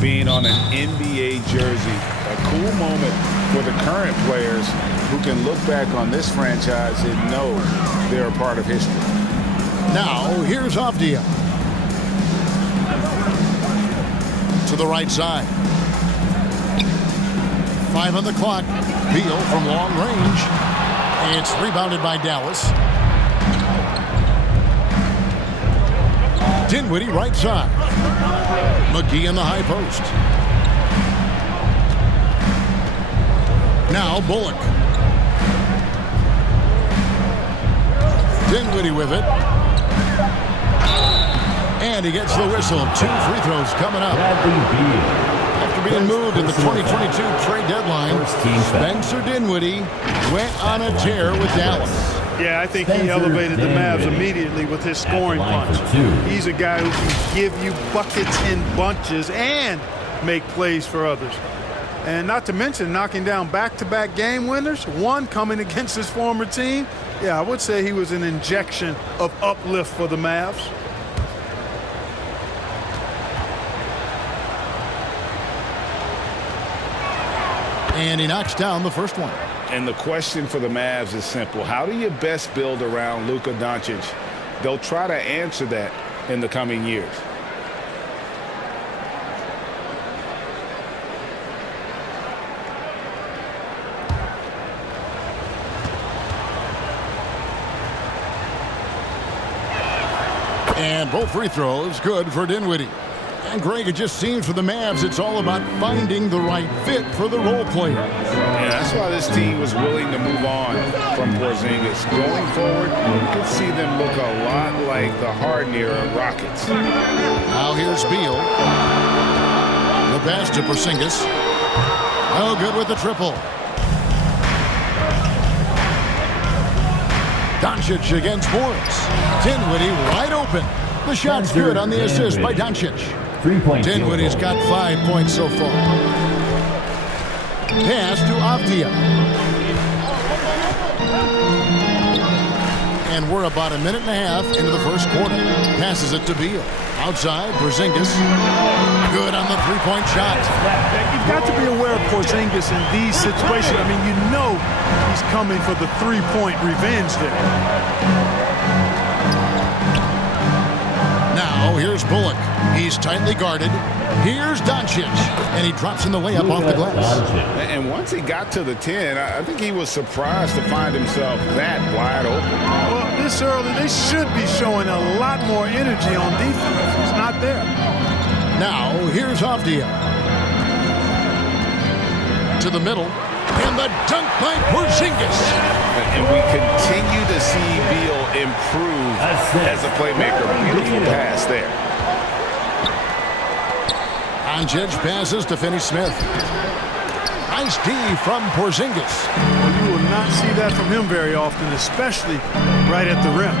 being on an NBA jersey. A cool moment for the current players who can look back on this franchise and know they're a part of history. Now, here's Avdia. To the right side. 5 on the clock. Beal from long range. It's rebounded by Dallas. Dinwiddie right side. McGee in the high post. Now Bullock. Dinwiddie with it. And he gets the whistle. 2 free throws coming up. After being moved at the 2022 trade deadline, Spencer Dinwiddie went on a tear with Dallas. Yeah, I think he elevated the Mavs immediately with his scoring punch. He's a guy who can give you buckets in bunches and make plays for others. And not to mention knocking down back-to-back game winners, one coming against his former team. Yeah, I would say he was an injection of uplift for the Mavs. And he knocks down the first one. And the question for the Mavs is simple. How do you best build around Luka Doncic? They'll try to answer that in the coming years. And both free throws good for Dinwiddie. And Greg, it just seems for the Mavs it's all about finding the right fit for the role player. Yeah, that's why this team was willing to move on from Porzingis. Going forward, you can see them look a lot like the Harden-era Rockets. Now here's Beal. The pass to Porzingis. Oh, good with the triple. Doncic against Morris. Dinwiddie wide open. The shot's good on the assist by Doncic. Dinwiddie's got 5 points so far. Pass to Avdia. And we're about a minute and a half into the first quarter. Passes it to Beal. Outside, Porzingis. Good on the three-point shot. You've got to be aware of Porzingis in these situations. I mean, you know he's coming for the three-point revenge there. Now, here's Bullock. He's tightly guarded. Here's Doncic. And he drops in the layup off the glass. And once he got to the 10, I think he was surprised to find himself that wide open. Well, this early, they should be showing a lot more energy on defense. It's not there. Now, here's Avdia. To the middle. And the dunk by Porzingis. And we continue to see Beal improve as a playmaker. Beautiful pass there. Doncic passes to Finney-Smith. Nice D from Porzingis. Well, you will not see that from him very often, especially right at the rim.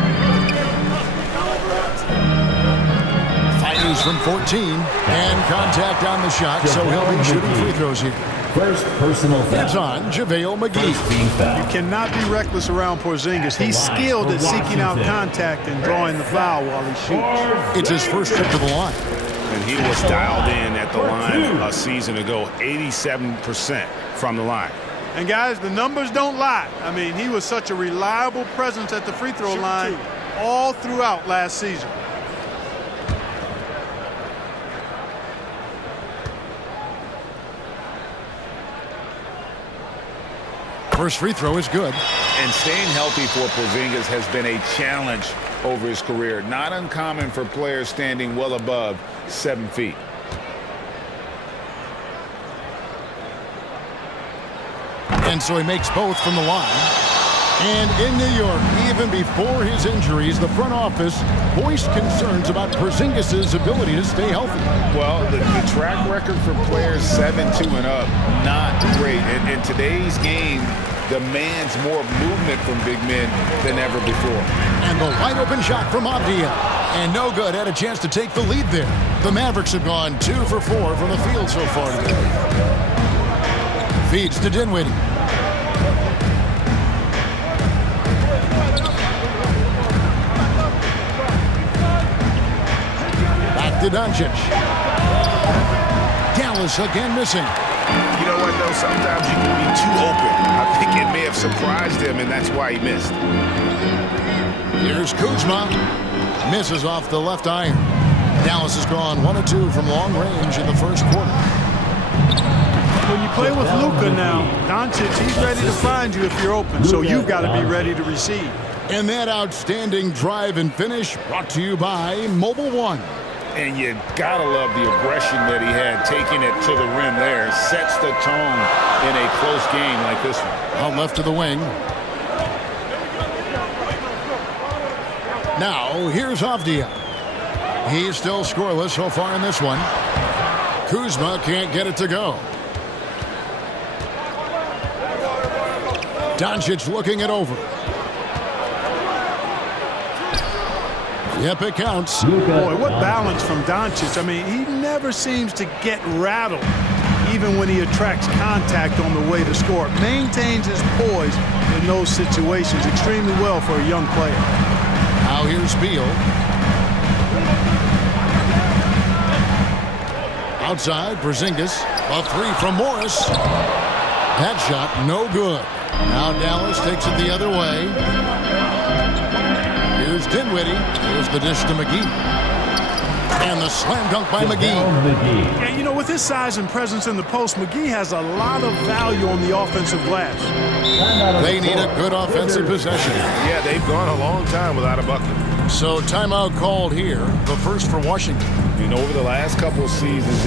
Fires from 14. And contact on the shot, so he'll be shooting free throws here. First personal foul. It's on JaVale McGee. You cannot be reckless around Porzingis. He's skilled at seeking out contact and drawing the foul while he shoots. It's his first trip to the line. And he was dialed in at the line a season ago, 87% from the line. And guys, the numbers don't lie. I mean, he was such a reliable presence at the free throw line all throughout last season. First free throw is good. And staying healthy for Porzingis has been a challenge over his career. Not uncommon for players standing well above 7 feet. And so he makes both from the line. And in New York, even before his injuries, the front office voiced concerns about Porzingis' ability to stay healthy. Well, the track record for players 7-2 and up, not great. In today's game, demands more movement from big men than ever before. And the wide open shot from Avdia. And no good. Had a chance to take the lead there. The Mavericks have gone 2 for 4 from the field so far today. Feeds to Dinwiddie. Back to Doncic. Dallas again missing. You know what, though? Sometimes you can be too open. I think it may have surprised him, and that's why he missed. Here's Kuzma. Misses off the left iron. Dallas has gone 1 of 2 from long range in the first quarter. When you play with Luka now, Doncic, he's ready to find you if you're open, so you've got to be ready to receive. And that outstanding drive and finish brought to you by Mobile One. And you gotta love the aggression that he had, taking it to the rim there. Sets the tone in a close game like this one. Out left to the wing. Now, here's Avdia. He's still scoreless so far in this one. Kuzma can't get it to go. Doncic looking it over. Yep, it counts. Boy, what balance from Doncic. I mean, he never seems to get rattled, even when he attracts contact on the way to score. Maintains his poise in those situations extremely well for a young player. Now here's Beal. Outside, Porzingis. A 3 from Morris. That shot, no good. Now Dallas takes it the other way. Here's Dinwiddie. Here's the dish to McGee. And the slam dunk by McGee. Yeah, you know, with his size and presence in the post, McGee has a lot of value on the offensive glass. They need a good offensive possession. Yeah, they've gone a long time without a bucket. So timeout called here, the first for Washington. You know, over the last couple of seasons,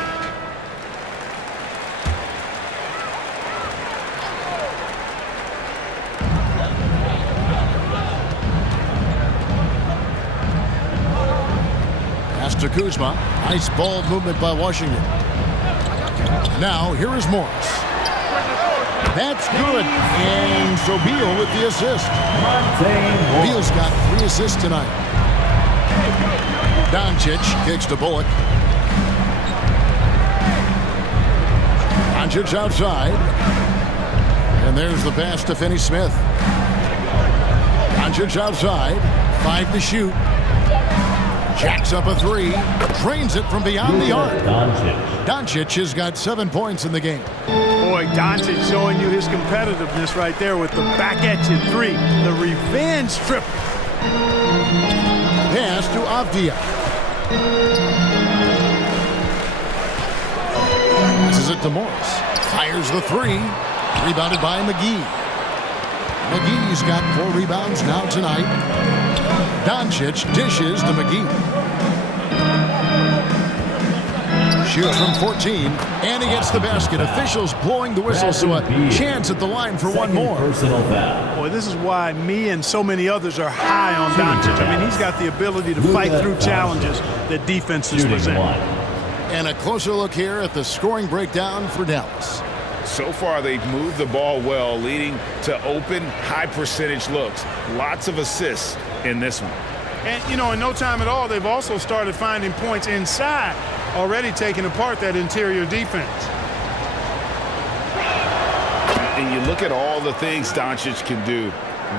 to Kuzma. Nice ball movement by Washington. Now, here is Morris. That's good. And so Beal with the assist. Beal's got 3 assists tonight. Doncic kicks to Bullock. Doncic outside. And there's the pass to Finney-Smith. Doncic outside. 5 to shoot. Jacks up a 3, drains it from beyond the arc. Doncic has got 7 points in the game. Boy, Doncic showing you his competitiveness right there with the back at you 3, the revenge trip. Pass to Avdia. Passes it to Morris. Fires the 3. Rebounded by McGee. McGee's got 4 rebounds now tonight. Doncic dishes to McGee. Shoots from 14, and he gets the basket. Officials blowing the whistle, so a chance at the line for one more. Boy, this is why me and so many others are high on Doncic. I mean, he's got the ability to fight through challenges that defenses present. And a closer look here at the scoring breakdown for Dallas. so far they've moved the ball well, leading to open, high-percentage looks. Lots of assists in this one. And, you know, in no time at all, they've also started finding points inside, already taking apart that interior defense. And you look at all the things Doncic can do.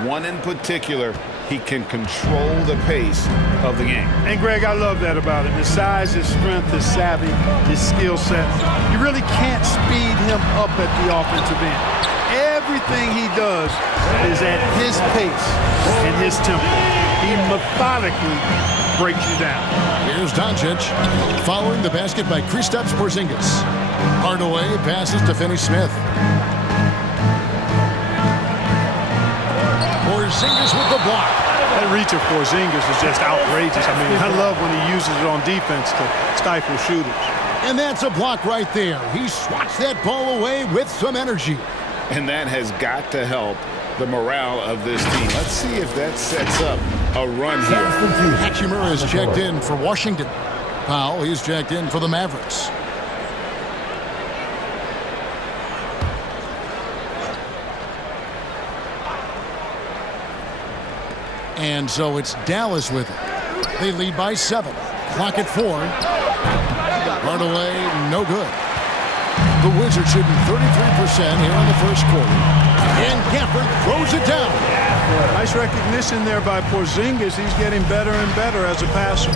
One in particular, he can control the pace of the game. And, Greg, I love that about him. His size, his strength, his savvy, his skill set. You really can't speed him up at the offensive end. Everything he does is at his pace and his tempo. He methodically breaks you down. Here's Doncic following the basket by Kristaps Porzingis. Hardaway passes to Finney-Smith. Porzingis with the block. That reach of Porzingis is just outrageous. I mean, I love when he uses it on defense to stifle shooters. And that's a block right there. He swats that ball away with some energy. And that has got to help the morale of this team. Let's see if that sets up a run here. Hachimura is checked in for Washington. Powell, he's checked in for the Mavericks. And so it's Dallas with it. They lead by 7. Clock at 4. Hardaway, no good. The Wizards shooting 33% here in the first quarter. And Gafford throws it down. Nice recognition there by Porzingis. He's getting better and better as a passer.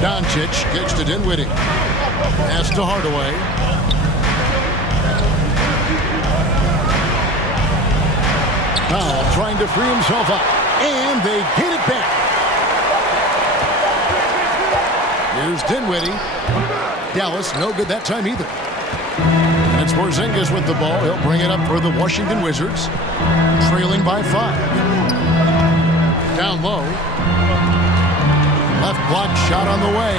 Doncic kicks to Dinwiddie. Pass to Hardaway. Powell trying to free himself up. And they get it back. Here's Dinwiddie. Dallas, no good that time either. And it's Porzingis with the ball. He'll bring it up for the Washington Wizards. Trailing by 5. Down low. Left block shot on the way.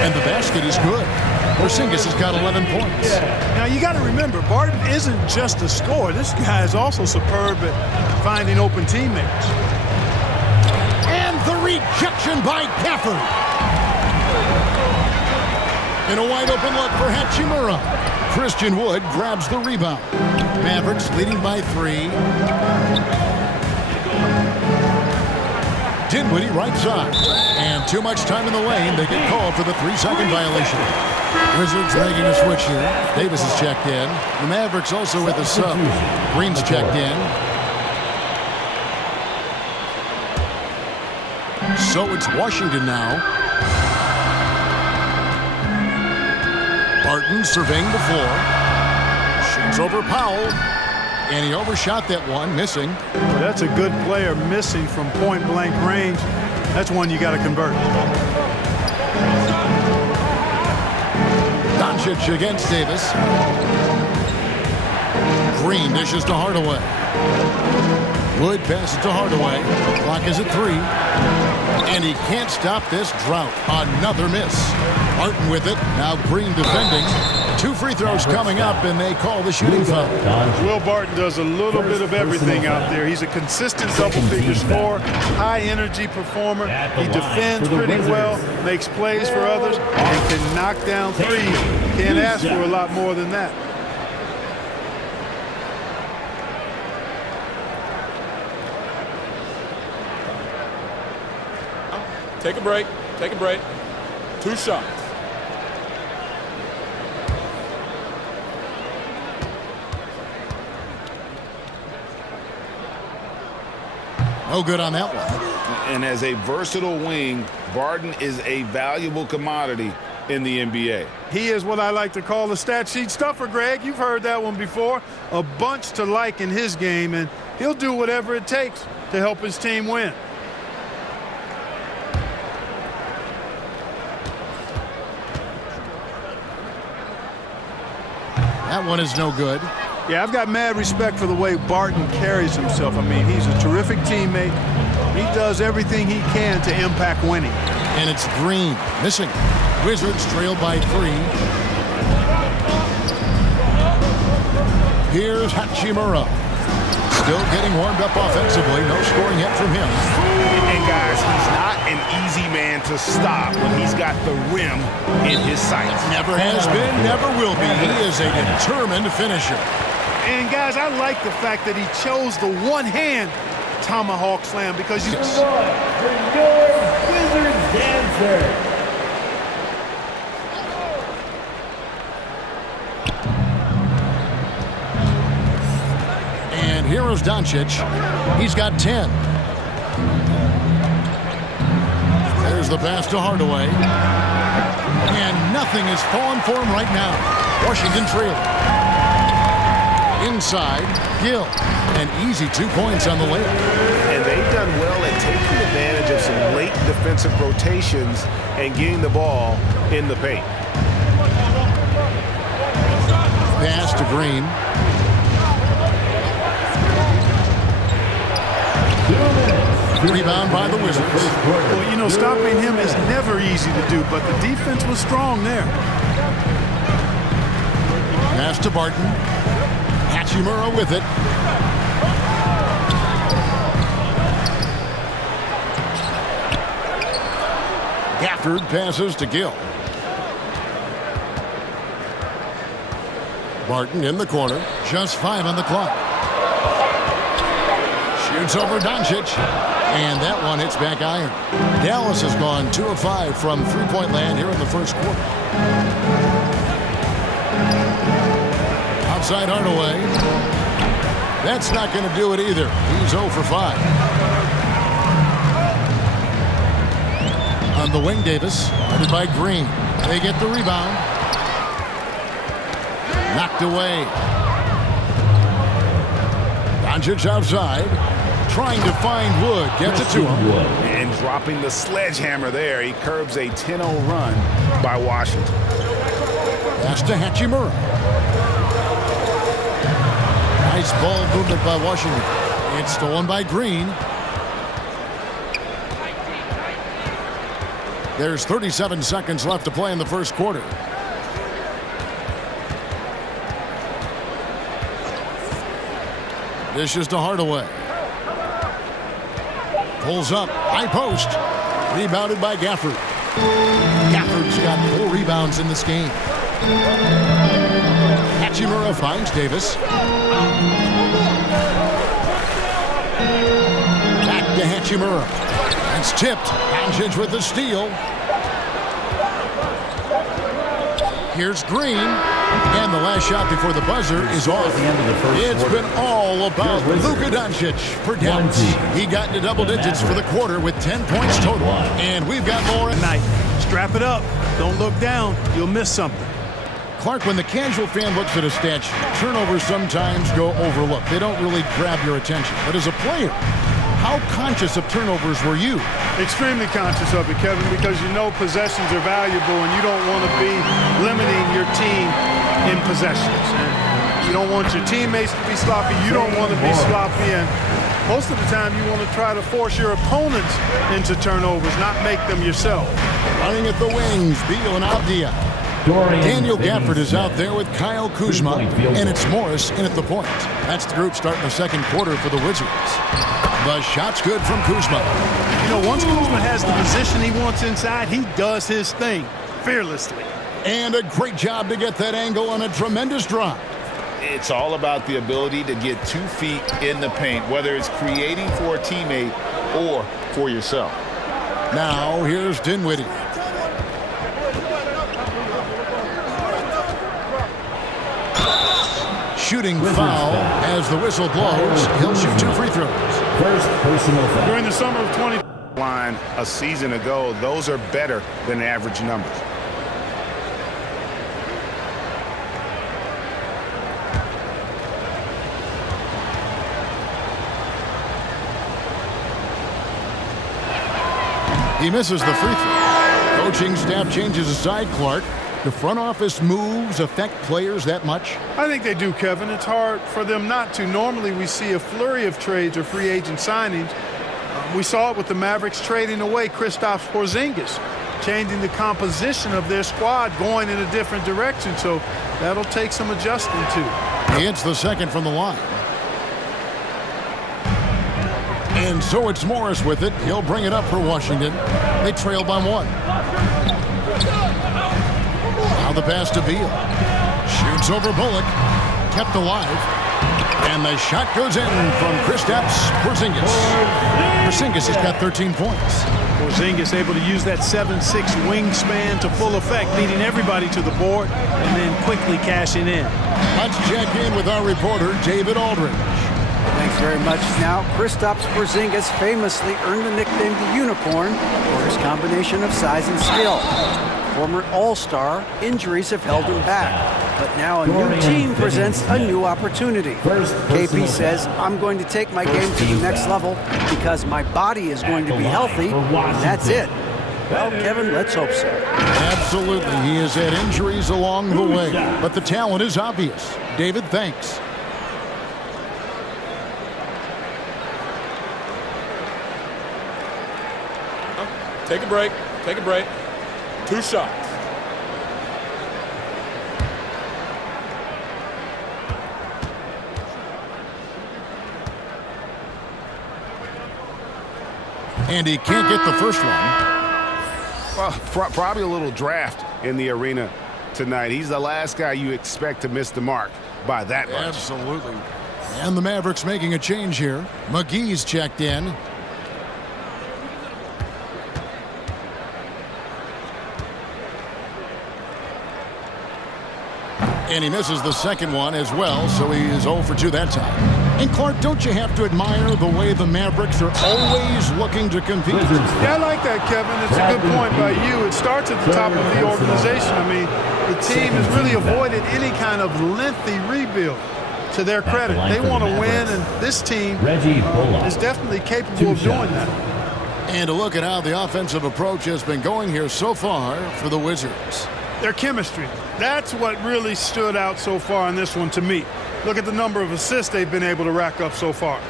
And the basket is good. Porzingis has got 11 points. Now, you got to remember, Barton isn't just a scorer. This guy is also superb at finding open teammates. And the rejection by Gafford. In a wide-open look for Hachimura. Christian Wood grabs the rebound. Mavericks leading by 3. Dinwiddie right side. And too much time in the lane. They get called for the 3-second violation. Wizards making a switch here. Davis is checked in. The Mavericks also with a sub. Green's checked in. So it's Washington now. Barton surveying the floor. Shoots over Powell. And he overshot that one, missing. Well, that's a good player missing from point-blank range. That's one you got to convert. Doncic against Davis. Green dishes to Hardaway. Wood passes to Hardaway. Clock is at 3. And he can't stop this drought. Another miss. Barton with it. Now Green defending. 2 free throws coming up, and they call the shooting foul. Will Barton does a little bit of everything out there. He's a consistent double-figure scorer, high-energy performer. He defends pretty well, makes plays for others, and can knock down threes. Can't ask for a lot more than that. Take a break. Take a break. 2 shots. No good on that one. And as a versatile wing, Barton is a valuable commodity in the NBA. He is what I like to call a stat sheet stuffer, Greg. You've heard that one before. A bunch to like in his game, and he'll do whatever it takes to help his team win. That one is no good. Yeah, I've got mad respect for the way Barton carries himself. I mean, he's a terrific teammate. He does everything he can to impact winning. And it's Green missing. Wizards trail by 3. Here's Hachimura. Still getting warmed up offensively. No scoring yet from him. And guys, he's not an easy man to stop when he's got the rim in his sights. Never has been, never will be. He is a determined finisher. And guys, I like the fact that he chose the one-hand tomahawk slam because you... For your Wizards dancer. And here is Doncic. He's got 10. There's the pass to Hardaway. And nothing is falling for him right now. Washington trailing. Inside, Gill. An easy 2 points on the layup. And they've done well at taking advantage of some late defensive rotations and getting the ball in the paint. Pass to Green. Rebound by the Wizards. Well, you know, stopping him is never easy to do, but the defense was strong there. Pass to Barton. Hachimura with it. Gafford passes to Gill. Barton in the corner. Just 5 on the clock. Shoots over Doncic. And that one hits back iron. Dallas has gone 2 of 5 from three-point land here in the first quarter. Outside Hardaway. That's not going to do it either. He's 0 for 5. On the wing, Davis. Guarded by Green. They get the rebound. Knocked away. Doncic outside. Trying to find Wood. Gets it to him. And dropping the sledgehammer there. He curbs a 10-0 run by Washington. Pass to Hachimura. Nice ball movement by Washington. It's stolen by Green. There's 37 seconds left to play in the first quarter. Dishes to Hardaway. Pulls up. High post. Rebounded by Gafford. Gafford's got 4 rebounds in this game. Hachimura finds Davis. Back to Hachimura. It's tipped. Doncic with the steal. Here's Green. And the last shot before the buzzer is off. It's been all about Luka Doncic for Dallas. He got into double digits for the quarter with 10 points total. And we've got more tonight. Strap it up. Don't look down. You'll miss something. Clark, when the casual fan looks at a stat sheet, turnovers sometimes go overlooked. They don't really grab your attention. But as a player, how conscious of turnovers were you? Extremely conscious of it, Kevin, because you know possessions are valuable and you don't want to be limiting your team in possessions. And you don't want your teammates to be sloppy. You don't want to be sloppy. And most of the time you want to try to force your opponents into turnovers, not make them yourself. Running at the wings, Beal and Avdia. Daniel Gafford is out there with Kyle Kuzma, and it's Morris in at the point. That's the group starting the second quarter for the Wizards. The shot's good from Kuzma. You know, once Kuzma has the position he wants inside, he does his thing fearlessly. And a great job to get that angle on a tremendous drive. It's all about the ability to get 2 feet in the paint, whether it's creating for a teammate or for yourself. Now, here's Dinwiddie. Shooting foul as the whistle blows. He'll shoot 2 free throws. First personal foul. During the summer of 20 line a season ago, those are better than average numbers. He misses the free throw. Coaching staff changes aside, Clark. The front office moves affect players that much? I think they do, Kevin. It's hard for them not to. Normally we see a flurry of trades or free agent signings. We saw it with the Mavericks trading away Kristaps Porzingis, changing the composition of their squad, going in a different direction. So that'll take some adjusting to. He hits the second from the line. And so it's Morris with it. He'll bring it up for Washington. They trail by 1. Now the pass to Beal. Shoots over Bullock. Kept alive. And the shot goes in from Kristaps Porzingis. Porzingis has got 13 points. Porzingis able to use that 7'6" wingspan to full effect, leading everybody to the board and then quickly cashing in. Let's check in with our reporter, David Aldridge. Thanks very much. Now, Kristaps Porzingis famously earned the nickname the Unicorn for his combination of size and skill. Former All-Star, injuries have held him back. But now a new team presents a new opportunity. KP says, I'm going to take my game to the next level because my body is going to be healthy, and that's it. Well, Kevin, let's hope so. Absolutely. He has had injuries along the way, but the talent is obvious. David, thanks. Take a break. Take a break. 2 shots. And he can't get the first one. Well, probably a little draft in the arena tonight. He's the last guy you expect to miss the mark by that much. Absolutely. And the Mavericks making a change here. McGee's checked in. And he misses the second one as well, so he is 0 for 2 that time. And Clark, don't you have to admire the way the Mavericks are always looking to compete? Yeah, I like that, Kevin. It's a good point by you. It starts at the top of the organization. I mean, the team has really avoided any kind of lengthy rebuild. To their credit, they want to win, and this team is definitely capable of doing that. And a look at how the offensive approach has been going here so far for the Wizards. Their chemistry, that's what really stood out so far in this one to me. Look at the number of assists they've been able to rack up so far.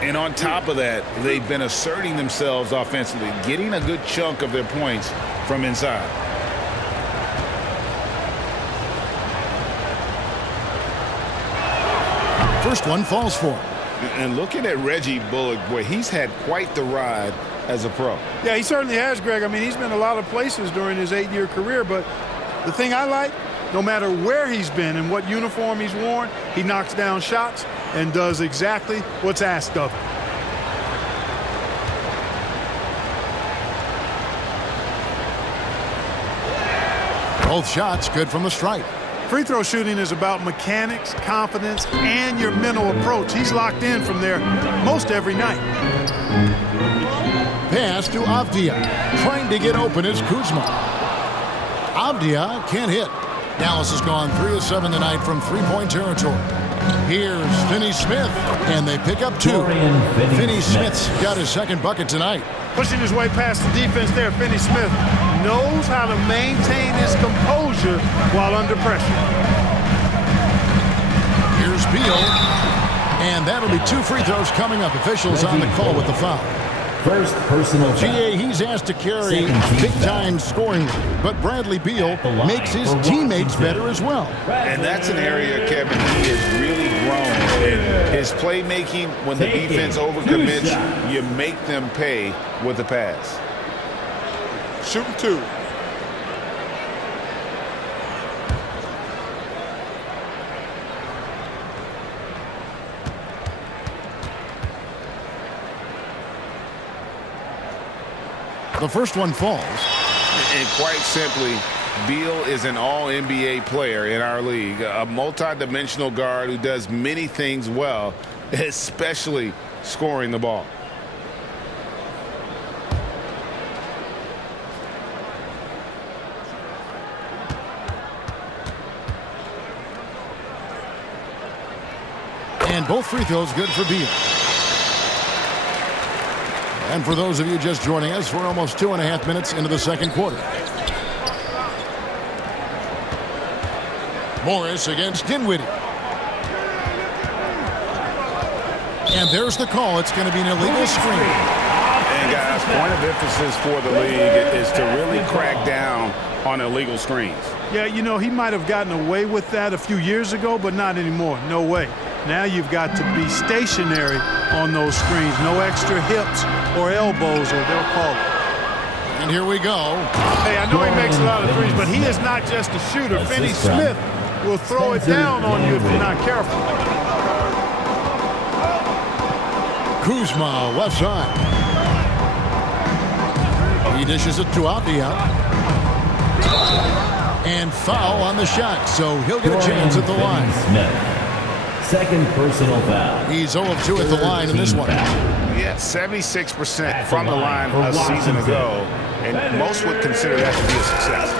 And on top of that, they've been asserting themselves offensively, getting a good chunk of their points from inside. First one falls for him. And looking at Reggie Bullock, boy, he's had quite the ride as a pro. Yeah, he certainly has, Greg. I mean, he's been a lot of places during his 8-year career, but the thing I like, no matter where he's been and what uniform he's worn, he knocks down shots and does exactly what's asked of him. Both shots good from the stripe. Free throw shooting is about mechanics, confidence, and your mental approach. He's locked in from there most every night. Pass to Avdia. Trying to get open is Kuzma. Avdia can't hit. Dallas has gone 3 of 7 tonight from three-point territory. Here's Finney-Smith, and they pick up 2. Finney-Smith's got his second bucket tonight. Pushing his way past the defense there, Finney-Smith knows how to maintain his composure while under pressure. Here's Beal, and that'll be 2 free throws coming up. Officials on the call with the foul. First personal foul. GA, he's asked to carry big-time scoring, but Bradley Beal makes his teammates better as well. And that's an area, Kevin, he has really grown in his playmaking. When the defense overcommits, you make them pay with the pass. Shooting 2. The first one falls. And quite simply, Beal is an all-NBA player in our league, a multi-dimensional guard who does many things well, especially scoring the ball. And both free throws good for Beal. And for those of you just joining us, we're almost 2.5 minutes into the second quarter. Morris against Dinwiddie. And there's the call. It's going to be an illegal screen. And guys, point of emphasis for the league is to really crack down on illegal screens. Yeah, you know, he might have gotten away with that a few years ago, but not anymore. No way. Now you've got to be stationary on those screens. No extra hips or elbows, or they'll call it. And here we go. Hey, I know he makes a lot of threes, but he is not just a shooter. Finney-Smith will throw it down on you if you're not careful. Kuzma, left side. He dishes it to Avdia. And foul on the shot, so he'll get a chance at the line. Second personal foul. He's 0 of 2 at the line in this one. Yeah, 76% from the line a season ago, and most would consider that to be a success.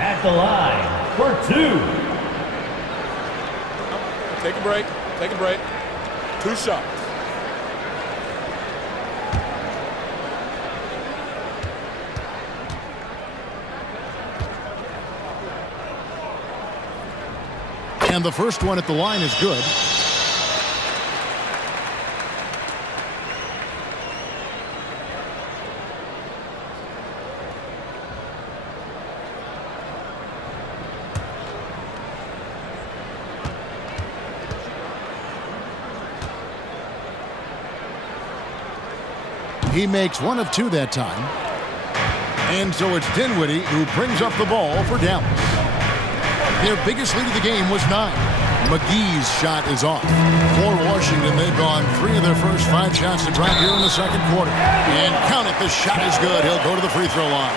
At the line for 2. Take a break. Take a break. 2 shots. And the first one at the line is good. He makes 1 of 2 that time. And so it's Dinwiddie who brings up the ball for Dallas. Their biggest lead of the game was 9. McGee's shot is off. For Washington, they've gone 3 of their first 5 shots to drop here in the second quarter. And count it, the shot is good. He'll go to the free throw line.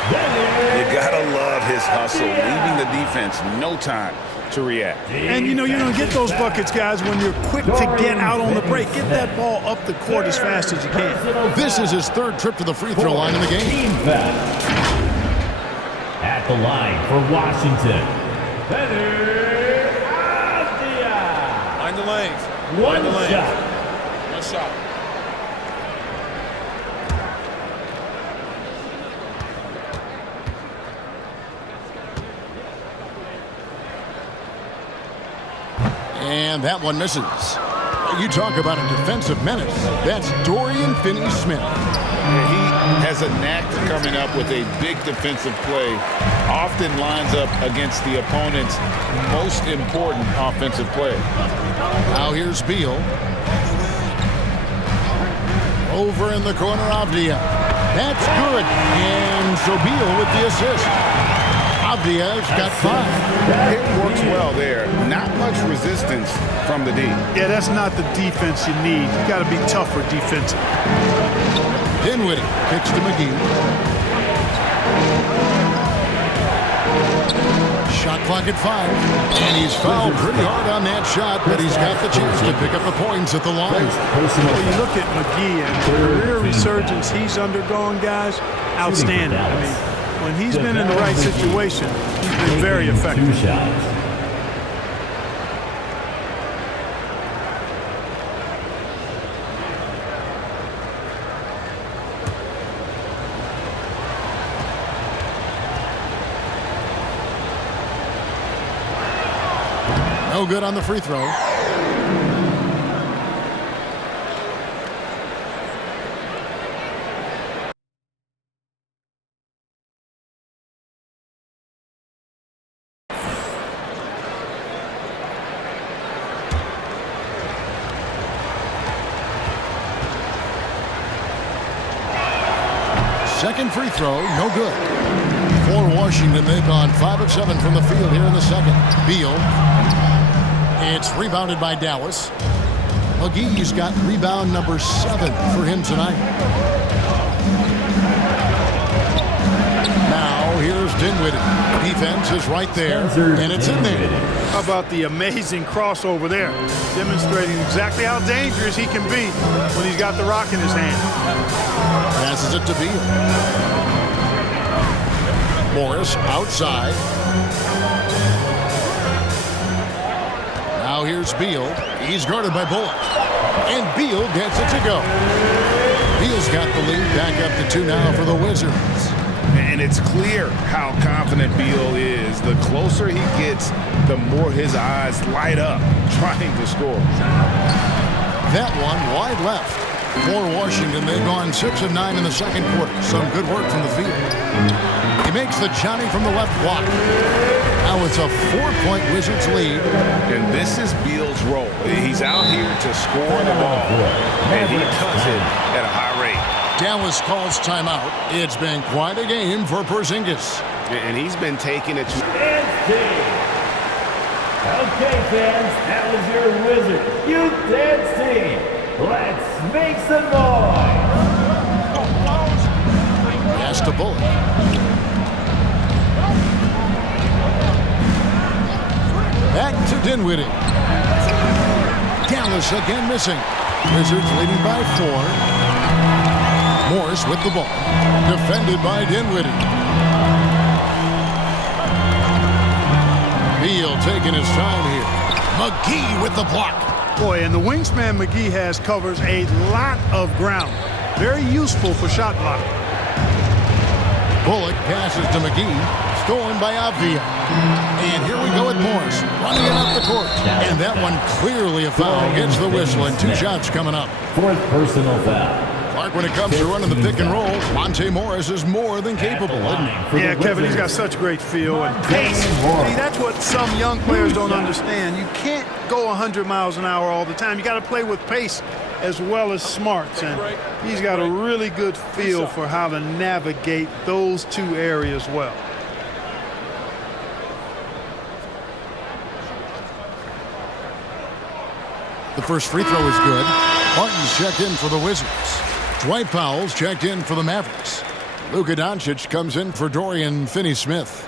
You gotta love his hustle, leaving the defense no time to react. And you know, you're going to get those buckets, guys, when you're quick to get out on the break. Get that ball up the court as fast as you can. This is his 3rd trip to the free throw line in the game. At the line for Washington, Line the lanes. one Line the lanes. shot. One shot. And that one misses. You talk about a defensive menace. That's Dorian Finney-Smith. He has a knack for coming up with a big defensive play. Often lines up against the opponent's most important offensive play. Now here's Beal. Over in the corner, Avdia. That's good. And so Beal with the assist. Avdia's got 5. It works well there. Not much resistance from the D. Yeah, that's not the defense you need. You got to be tougher defensively. Dinwiddie kicks to McGee. Shot clock at 5. And he's fouled pretty hard on that shot, but he's got the chance to pick up the points at the line. Well, you look at McGee and the career resurgence he's undergone, guys, outstanding. I mean, when he's been in the right situation, he's been very effective. 2 shots. No good on the free throw. Second free throw, no good. For Washington, they've gone 5 of 7 from the field here in the second. Beal. It's rebounded by Dallas. McGee's got rebound number 7 for him tonight. Now here's Dinwiddie. Defense is right there, and it's in there. How about the amazing crossover there? Demonstrating exactly how dangerous he can be when he's got the rock in his hand. Passes it to Beal. Morris outside. Now here's Beal. He's guarded by Bullock. And Beal gets it to go. Beal's got the lead back up to 2 now for the Wizards. And it's clear how confident Beal is. The closer he gets, the more his eyes light up trying to score. That one wide left. For Washington, they've gone 6 of 9 in the second quarter. Some good work from the field. He makes the Johnny from the left block. Now it's a 4-point Wizards lead. And this is Beal's role. He's out here to score the ball. And he does it at a high rate. Dallas calls timeout. It's been quite a game for Porzingis. And he's been taking it to... Okay, fans, that was your Wizards Youth Dance Team. Let's make some noise. Pass to Bullock. Back to Dinwiddie. Dallas again missing. Wizards leading by 4. Morris with the ball. Defended by Dinwiddie. Beal taking his time here. McGee with the block. Boy, and the wingspan McGee has covers a lot of ground. Very useful for shot blocking. Bullock passes to McGee. Stolen by Avdia. And here we go with Morris. Running it up the court. And that one clearly a foul. Gets the whistle and 2 shots coming up. 4th personal foul. Clark, when it comes to running the pick and roll, Monte Morris is more than capable, isn't he? Yeah, Kevin, he's got such great feel and pace. See, that's what some young players don't understand. You can't go 100 miles an hour all the time. You got to play with pace as well as smarts. And he's got a really good feel for how to navigate those 2 areas well. The first free throw is good. Martin's checked in for the Wizards. Dwight Powell's checked in for the Mavericks. Luka Doncic comes in for Dorian Finney-Smith.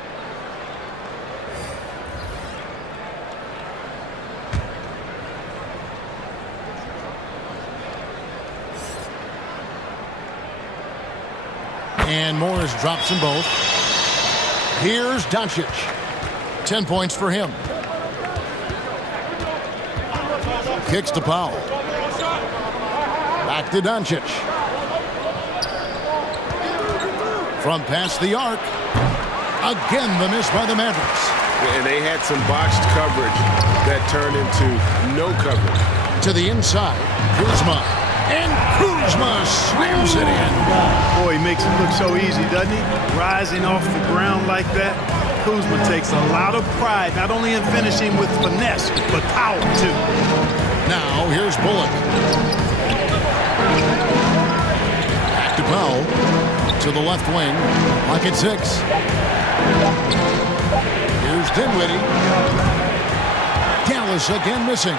And Morris drops them both. Here's Doncic. 10 points for him. Kicks to Powell. Back to Doncic. From past the arc. Again, the miss by the Mavericks. And they had some botched coverage that turned into no coverage. To the inside, Kuzma. And Kuzma slams it in. Boy, he makes it look so easy, doesn't he? Rising off the ground like that. Kuzma takes a lot of pride, not only in finishing with finesse, but power, too. Now, here's Bullock. Back to Powell. To the left wing. Lock at 6. Here's Dinwiddie. Dallas again missing.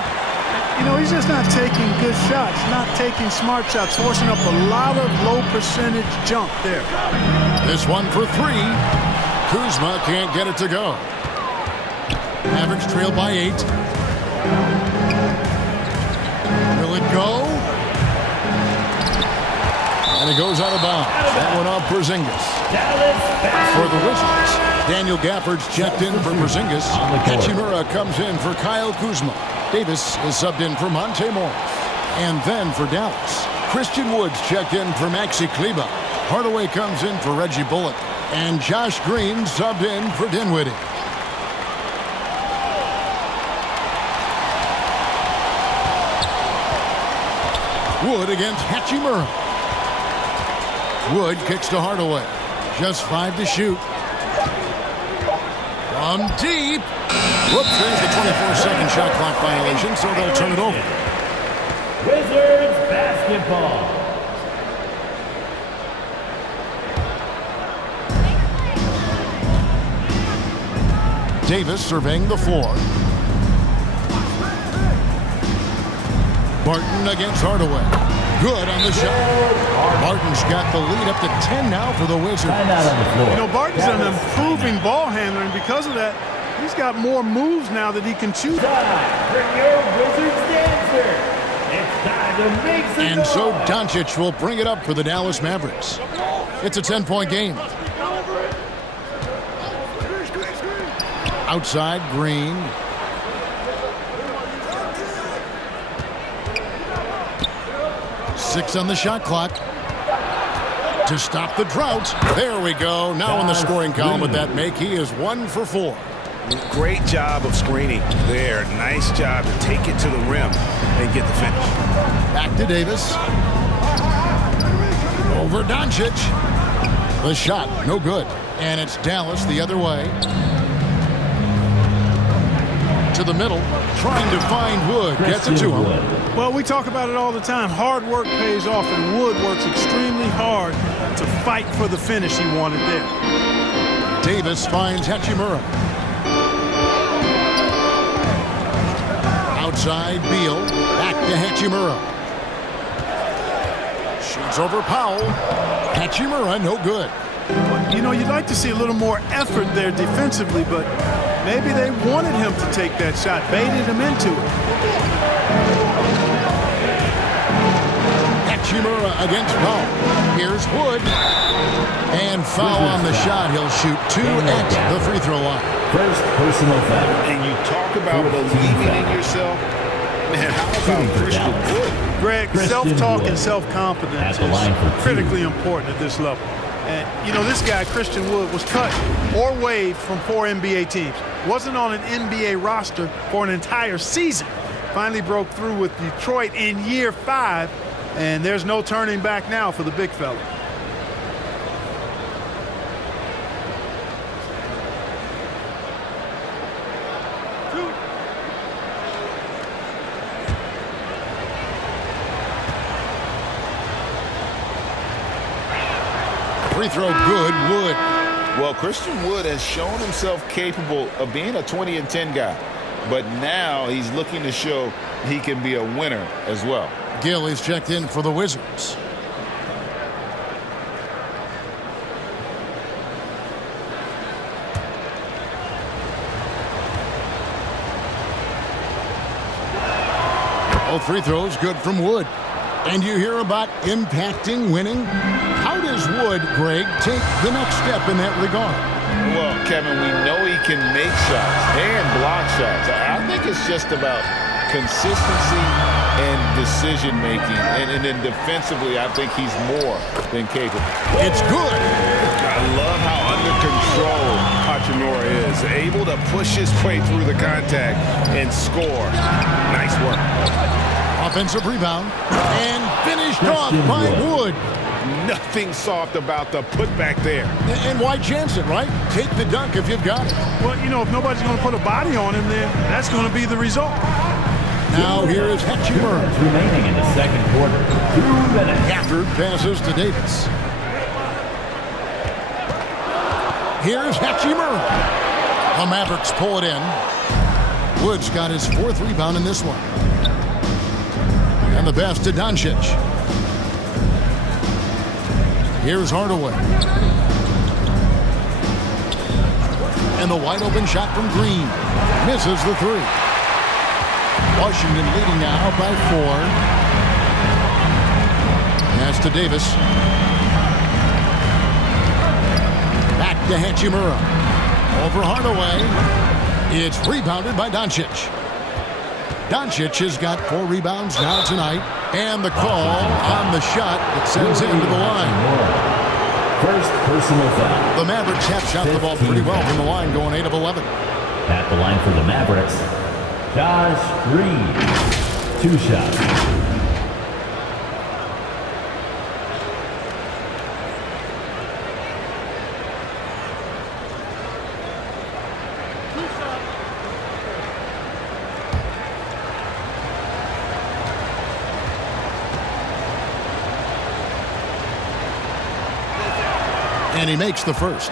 You know, he's just not taking good shots, not taking smart shots, forcing up a lot of low percentage jump there. This one for 3. Kuzma can't get it to go. Mavericks trail by 8. Will it go? And it goes out of bounds. That one off Porzingis. For the Wizards, Daniel Gafford's checked in for Porzingis. Hachimura comes in for Kyle Kuzma. Davis is subbed in for Monte Morris. And then for Dallas, Christian Woods checked in for Maxi Kleber. Hardaway comes in for Reggie Bullock. And Josh Green subbed in for Dinwiddie. Wood against Hachimura. Wood kicks to Hardaway. Just 5 to shoot. From deep. Whoops, there's the 24-second shot clock violation, so they'll turn it over. Wizards basketball. Davis surveying the floor. Barton against Hardaway. Good on the shot. Barton's got the lead up to 10 now for the Wizards. You know, Barton's an improving ball handler, and because of that, he's got more moves now that he can choose. Bring your Wizards dancer. It's time to make some And so Doncic will bring it up for the Dallas Mavericks. It's a 10-point game. Outside, Green. Six on the shot clock. To stop the drought. There we go. Now in the scoring column with that make, he is 1 for 4. Great job of screening there. Nice job to take it to the rim and get the finish. Back to Davis. Over Doncic. The shot, no good. And it's Dallas the other way. To the middle, trying to find Wood. Gets it to him. Well, we talk about it all the time. Hard work pays off, and Wood works extremely hard to fight for the finish he wanted there. Davis finds Hachimura. Outside, Beal. Back to Hachimura. Shoots over Powell. Hachimura, no good. You know, you'd like to see a little more effort there defensively, but maybe they wanted him to take that shot, baited him into it. Hachimura against Powell. Here's Wood. And foul on the shot. He'll shoot 2 at the free throw line. First personal foul. And you talk about believing in yourself. Man, how about Christian Wood? Greg, self-talk and self-confidence is critically important at this level. And, you know, this guy, Christian Wood, was cut or waived from 4 NBA teams. Wasn't on an NBA roster for an entire season. Finally broke through with Detroit in year 5, and there's no turning back now for the big fella. Free throw good, Wood. Well, Christian Wood has shown himself capable of being a 20-10 guy, but now he's looking to show he can be a winner as well. Gill is checked in for the Wizards. All free throws good from Wood. And you hear about impacting winning? How does Wood, Greg, take the next step in that regard? Well, Kevin, we know he can make shots and block shots. I think it's just about consistency and decision-making. And then defensively, I think he's more than capable. It's good. I love how under control Hachimura is. Able to push his way through the contact and score. Nice work. Offensive rebound. And finished off by Wood. Nothing soft about the putback there. And why chance it, right? Take the dunk if you've got it. Well, you know, if nobody's going to put a body on him, then that's going to be the result. Now here is Hachimura. Remaining in the second quarter. 2 minutes. Gafford passes to Davis. Here's Hachimura. The Mavericks pull it in. Woods got his 4th rebound in this one. And the pass to Doncic. Here's Hardaway. And the wide open shot from Green. Misses the 3. Washington leading now by 4. Pass to Davis. Back to Hachimura. Over Hardaway. It's rebounded by Doncic. Doncic has got 4 rebounds now tonight. And the call on the shot that sends him to the line. First personal foul. The Mavericks have shot the ball pretty well from the line, going 8 of 11. At the line for the Mavericks, Josh Green. 2 shots. And he makes the first.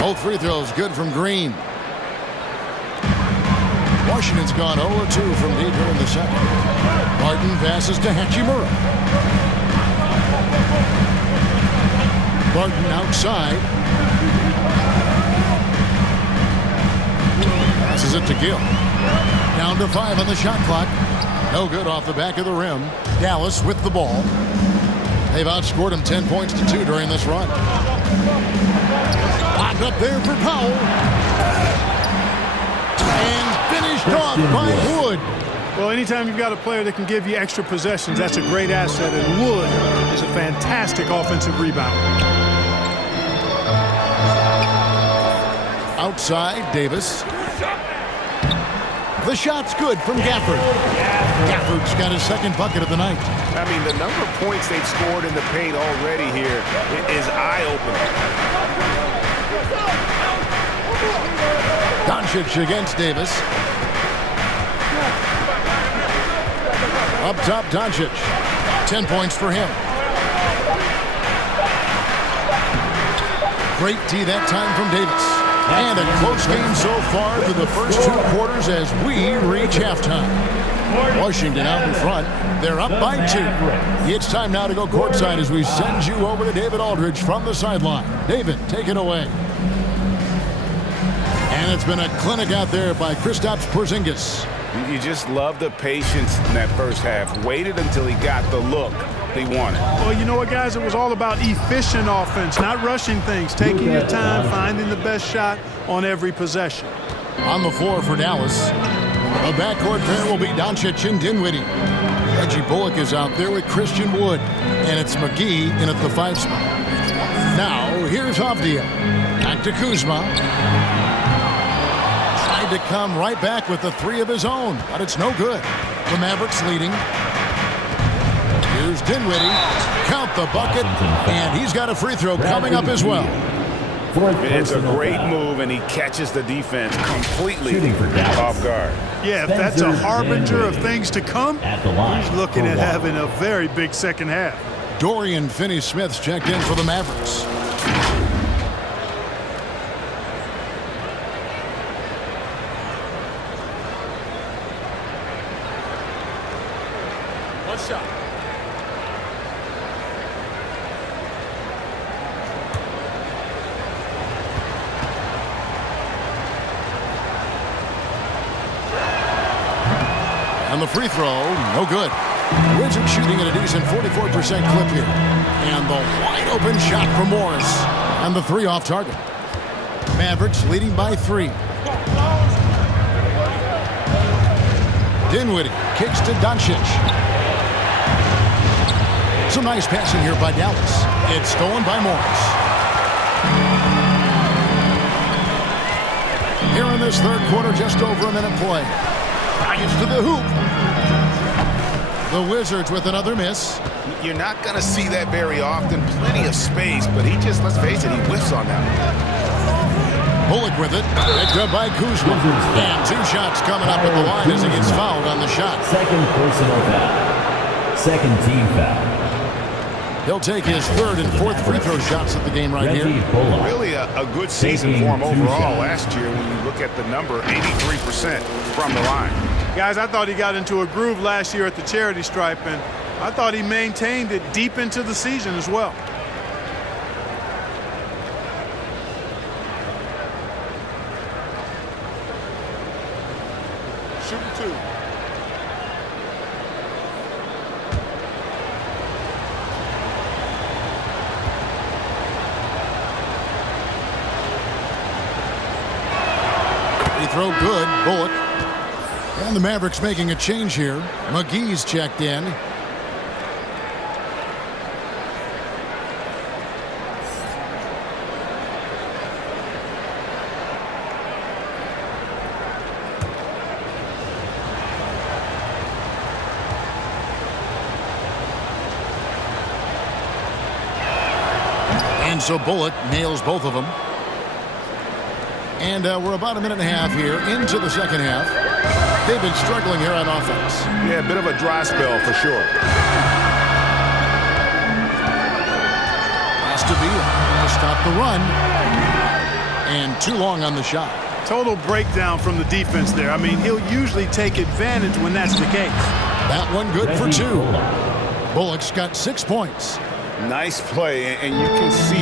Both free throws good from Green. Washington's gone 0-2 from deep here in the second. Martin passes to Hachimura. Martin outside. Passes it to Gill. Down to 5 on the shot clock. No good off the back of the rim. Dallas with the ball. They've outscored him 10 points to 2 during this run. Locked up there for Powell. And finished off by Wood. Well, anytime you've got a player that can give you extra possessions, that's a great asset. And Wood is a fantastic offensive rebounder. Outside, Davis. The shot's good from Gafford. Gafford's got his 2nd bucket of the night. I mean, the number of points they've scored in the paint already here is eye-opening. Doncic against Davis. Up top, Doncic. 10 points for him. Great tee that time from Davis. And a close game so far through the first 2 quarters as we reach halftime. Washington out in front. They're up by 2. It's time now to go courtside as we send you over to David Aldridge from the sideline. David, take it away. And it's been a clinic out there by Kristaps Porzingis. You just love the patience in that first half. Waited until he got the look he wanted. Well, you know what, guys? It was all about efficient offense, not rushing things, taking your time, finding the best shot on every possession. On the floor for Dallas, the backcourt pair will be Doncic and Dinwiddie. Reggie Bullock is out there with Christian Wood, and it's McGee in at the 5 spot. Now, here's Avdia. Back to Kuzma. Tried to come right back with the 3 of his own, but it's no good. The Mavericks leading. Here's Dinwiddie. Count the bucket, and he's got a free throw coming up as well. It's a great move, and he catches the defense completely off guard. Yeah, if that's a harbinger of things to come, he's looking at having a very big second half. Dorian Finney-Smith's checked in for the Mavericks. One shot. And the free throw, no good. Wizards shooting at a decent 44% clip here. And the wide open shot from Morris. And the three off target. Mavericks leading by 3. Dinwiddie kicks to Doncic. Some nice passing here by Dallas. It's stolen by Morris. Here in this third quarter, just over a minute play. Gets to the hoop. The Wizards with another miss. You're not going to see that very often. Plenty of space, but he just, let's face it, he whiffs on that one. Bullock with it. Picked up by Kuzma. And 2 shots coming up at the line as he gets fouled on the shot. Second personal foul. Second team foul. He'll take his third and fourth free throw shots at the game right here. Really a good season for him overall last year when you look at the number, 83% from the line. Guys, I thought he got into a groove last year at the charity stripe, and I thought he maintained it deep into the season as well. Shooting 2. Throw good, Bullock. And the Mavericks making a change here. McGee's checked in. And so Bullock nails both of them. And we're about a minute and a half here into the second half. They've been struggling here on offense. Yeah, a bit of a dry spell for sure. Has to be to stop the run. And too long on the shot. Total breakdown from the defense there. I mean, he'll usually take advantage when that's the case. That one good for 2. Bullock's got 6 points. Nice play, and you can see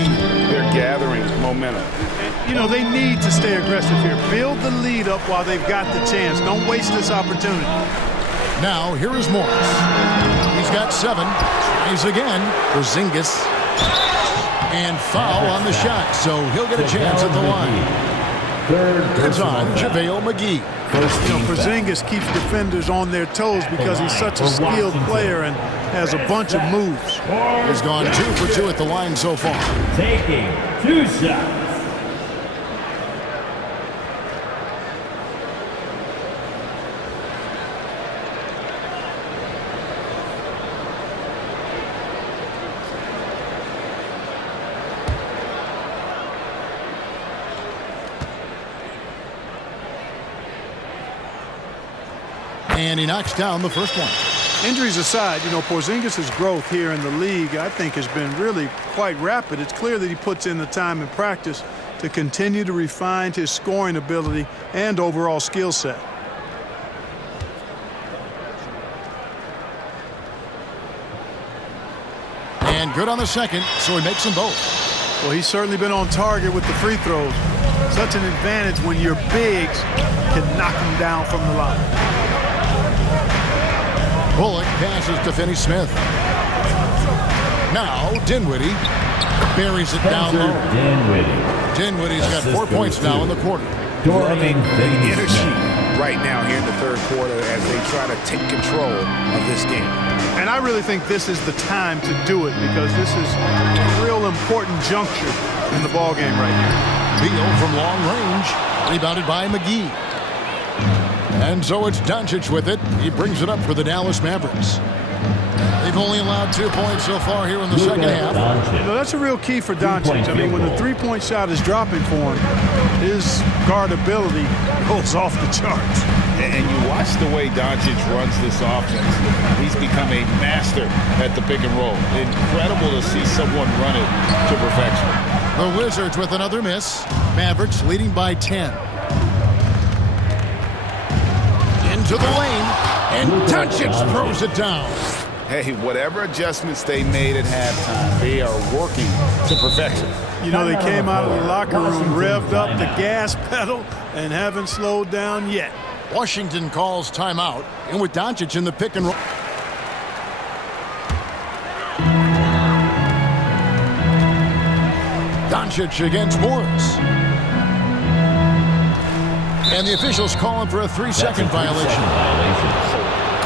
they're gathering momentum. And, you know, they need to stay aggressive here. Build the lead up while they've got the chance. Don't waste this opportunity. Now, here is Morris. He's got 7. Tries again. Porzingis. And foul on the shot, so he'll get a chance at the line. It's on JaVale McGee. You know, Porzingis keeps defenders on their toes because he's such a skilled player and has a bunch of moves. He's gone 2 for 2 at the line so far. Taking 2 shots. And he knocks down the first one. Injuries aside, you know, Porzingis' growth here in the league, I think, has been really quite rapid. It's clear that he puts in the time in practice to continue to refine his scoring ability and overall skill set. And good on the second, so he makes them both. Well, he's certainly been on target with the free throws. Such an advantage when your bigs can knock them down from the line. Bullock passes to Finney-Smith. Now Dinwiddie buries it down low. Dinwiddie's got 4 points now in the quarter. Loving the energy right now here in the third quarter as they try to take control of this game. And I really think this is the time to do it because this is a real important juncture in the ballgame right now. Beal from long range, rebounded by McGee. And so it's Doncic with it. He brings it up for the Dallas Mavericks. They've only allowed 2 points so far here in the second half. You know, that's a real key for Doncic. I mean, when the three-point shot is dropping for him, his guardability goes off the charts. And you watch the way Doncic runs this offense. He's become a master at the pick and roll. Incredible to see someone run it to perfection. The Wizards with another miss. Mavericks leading by 10. Into the lane, and Doncic throws it down. Hey, whatever adjustments they made at halftime, they are working to perfection. You know, they came out of the locker room, revved up the gas pedal, and haven't slowed down yet. Washington calls timeout, and with Doncic in the pick and roll. Doncic against Morris. And the officials calling for a 3-second violation.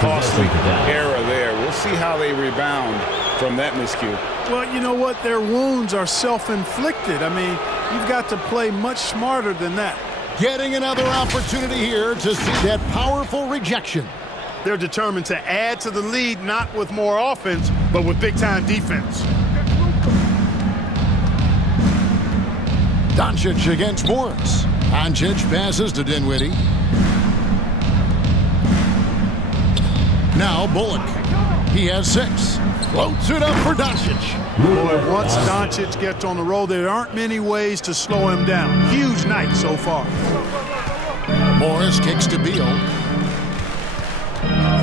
Costly error there. We'll see how they rebound from that miscue. Well, you know what? Their wounds are self-inflicted. I mean, you've got to play much smarter than that. Getting another opportunity here to see that powerful rejection. They're determined to add to the lead, not with more offense, but with big-time defense. Doncic against Morris. Doncic passes to Dinwiddie. Now Bullock. He has 6. Floats it up for Doncic. Boy, once Doncic gets on the roll, there aren't many ways to slow him down. Huge night so far. Morris kicks to Beal.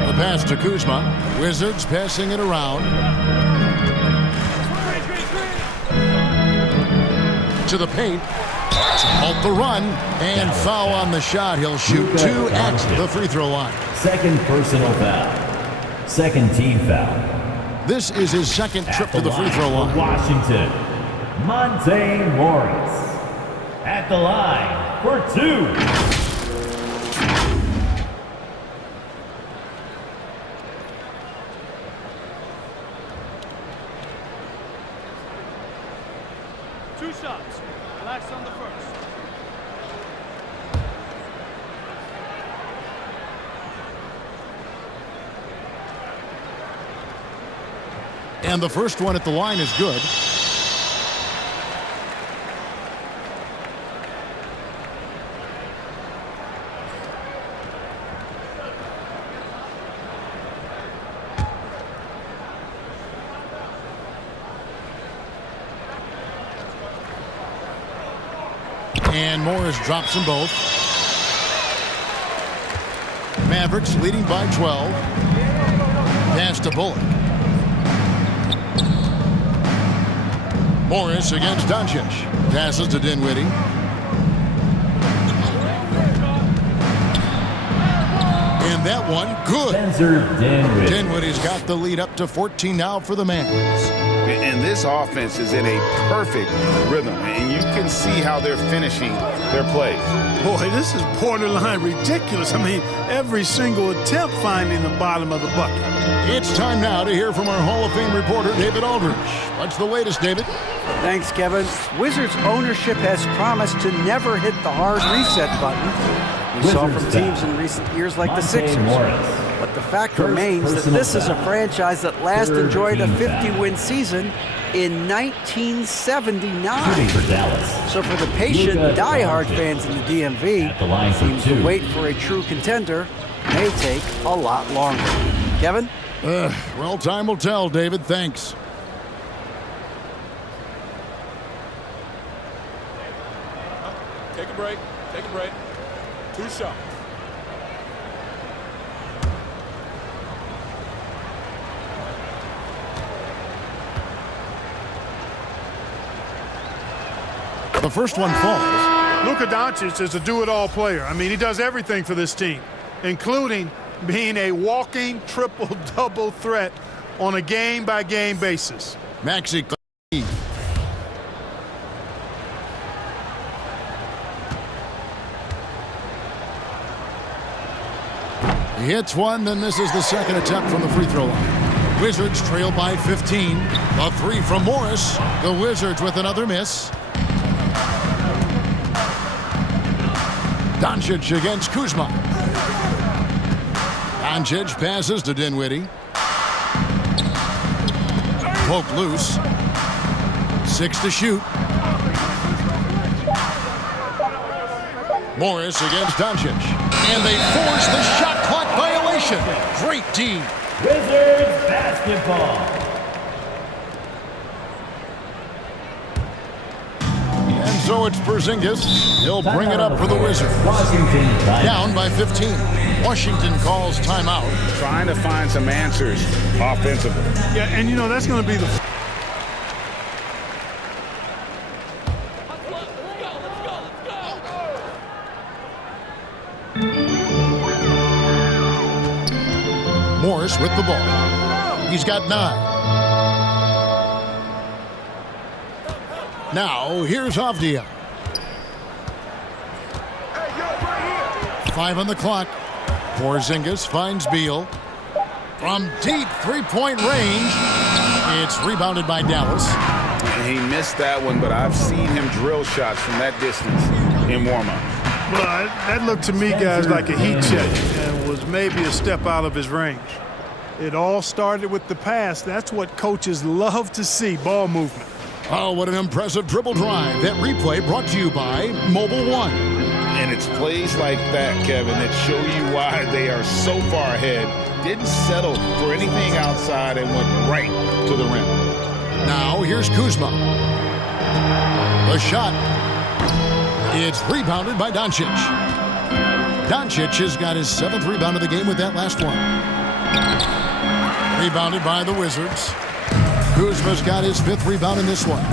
The pass to Kuzma. Wizards passing it around. To the paint. Halt the run. And foul on the shot. He'll shoot 2 at the free throw line. Second personal foul. Second team foul. This is his second trip to the free throw line. Washington, Monte Morris. At the line for 2. Shots. Relax on the first. And the first one at the line is good. And Morris drops them both. Mavericks leading by 12. Pass to Bullock. Morris against Doncic. Passes to Dinwiddie. And that one, good. Dinwiddie's got the lead up to 14 now for the Mavericks. And this offense is in a perfect rhythm, and you can see how they're finishing their plays. Boy, this is borderline ridiculous. I mean, every single attempt finding the bottom of the bucket. It's time now to hear from our Hall of Fame reporter, David Aldridge. What's the latest, David? Thanks, Kevin. Wizards ownership has promised to never hit the hard reset button. We saw from teams in recent years like the Sixers. But the fact remains that this is a franchise that last enjoyed a 50-win season in 1979. So for the patient, diehard fans in the DMV, teams to wait for a true contender may take a lot longer. Kevin? Well, time will tell, David. Thanks. Take a break. Take a break. 2 shots. The first one falls. Luka Doncic is a do-it-all player. I mean, he does everything for this team, including being a walking triple-double threat on a game-by-game basis. Maxey. He hits one, then this is the second attempt from the free throw line. Wizards trail by 15. A 3 from Morris. The Wizards with another miss. Doncic against Kuzma. Doncic passes to Dinwiddie. Poke loose. 6 to shoot. Morris against Doncic. And they force the shot clock violation. Great D. Wizards basketball. And so it's Porzingis. He'll bring it up for the Wizards. Washington Down by 15. Washington calls timeout. Trying to find some answers offensively. Yeah, and you know, that's going to be the... Davis with the ball. He's got 9. Now, here's Avdia. 5 on the clock. Porzingis finds Beal. From deep three-point range, it's rebounded by Dallas. He missed that one, but I've seen him drill shots from that distance in warm-up. Well, that looked to me, guys, like a heat check and was maybe a step out of his range. It all started with the pass. That's what coaches love to see, ball movement. Oh, what an impressive dribble drive. That replay brought to you by Mobile One. And it's plays like that, Kevin, that show you why they are so far ahead. Didn't settle for anything outside and went right to the rim. Now, here's Kuzma. The shot. It's rebounded by Doncic. Doncic has got his 7th rebound of the game with that last one. Rebounded by the Wizards. Kuzma's got his 5th rebound in this one.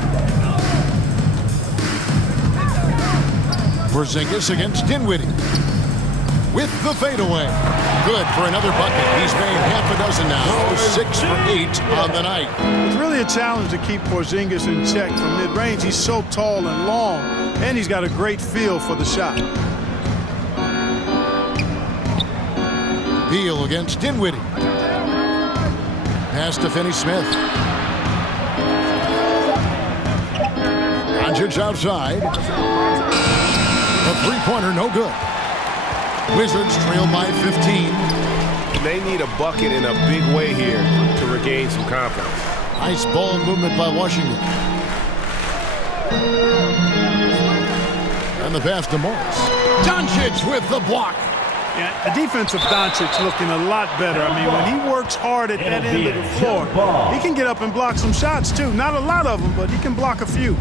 Porzingis against Dinwiddie. With the fadeaway. Good for another bucket. He's made half a dozen now. 6 for 8 on the night. It's really a challenge to keep Porzingis in check from mid-range. He's so tall and long, and he's got a great feel for the shot. Beal against Dinwiddie. Pass to Finney-Smith. Doncic outside. A three-pointer, no good. Wizards trail by 15. They need a bucket in a big way here to regain some confidence. Nice ball movement by Washington. And the pass to Morris. Doncic with the block. Yeah, the defense of Doncic looking a lot better. I mean, when he works hard at that end of the floor, he can get up and block some shots, too. Not a lot of them, but he can block a few.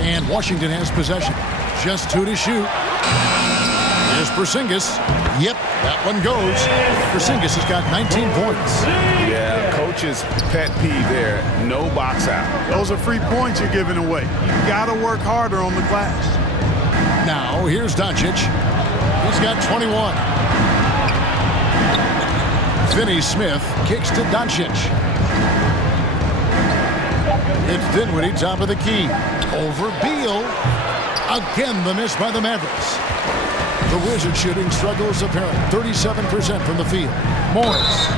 And Washington has possession. Just 2 to shoot. Here's Porzingis. Yep, that one goes. Porzingis has got 19 points. Yeah, coach's pet peeve there. No box out. Those are free points you're giving away. You got to work harder on the glass. Now, here's Doncic. He's got 21. Finney-Smith kicks to Doncic. It's Dinwiddie, top of the key. Over Beal. Again, the miss by the Mavericks. The Wizards shooting struggles apparent. 37% from the field. Morris.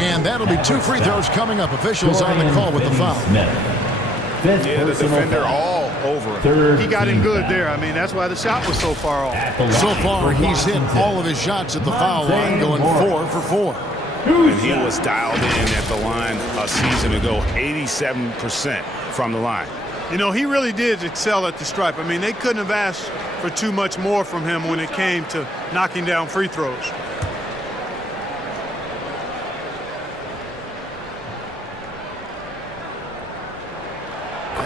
And that'll be 2 free throws coming up. Officials on the call with the foul. Yeah, the defender all over. He got in good there. I mean, that's why the shot was so far off. So far, he's hit all of his shots at the foul line, going 4 for 4. And he was dialed in at the line a season ago, 87% from the line. You know, he really did excel at the stripe. I mean, they couldn't have asked for too much more from him when it came to knocking down free throws.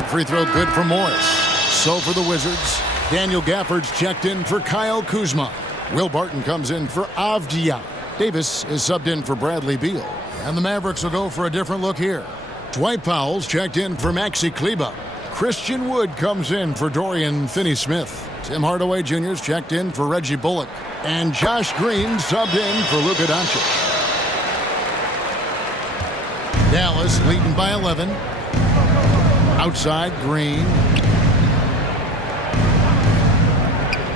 Free throw good for Morris. So for the Wizards, Daniel Gafford's checked in for Kyle Kuzma. Will Barton comes in for Avdia. Davis is subbed in for Bradley Beal. And the Mavericks will go for a different look here. Dwight Powell's checked in for Maxi Kleber. Christian Wood comes in for Dorian Finney-Smith. Tim Hardaway Jr.'s checked in for Reggie Bullock. And Josh Green subbed in for Luka Doncic. Dallas leading by 11. Outside, Green.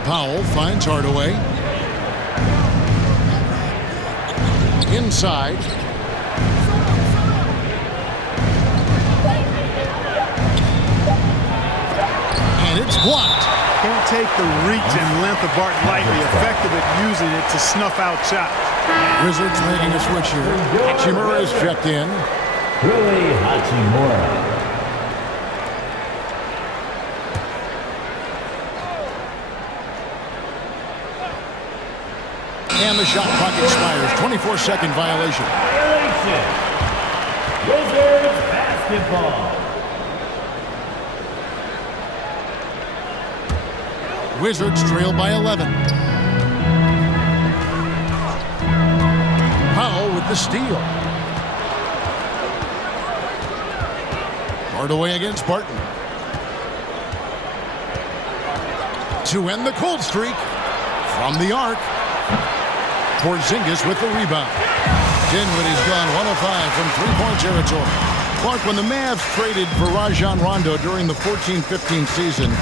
Powell finds Hardaway. Inside. And it's blocked. Can't take the reach and length of Barton lightly. Effective at using it to snuff out shots. Wizards making a switch here. Hachimura is checked in. Rui Hachimura. And the shot clock expires. 24-second violation. Wizards basketball. Wizards trail by 11. Powell with the steal. Hardaway against Barton. To end the cold streak from the arc. Porzingis with the rebound. Dinwiddie's gone 1 of 5 from three-point territory. Clark, when the Mavs traded for Rajon Rondo during the 14-15 season,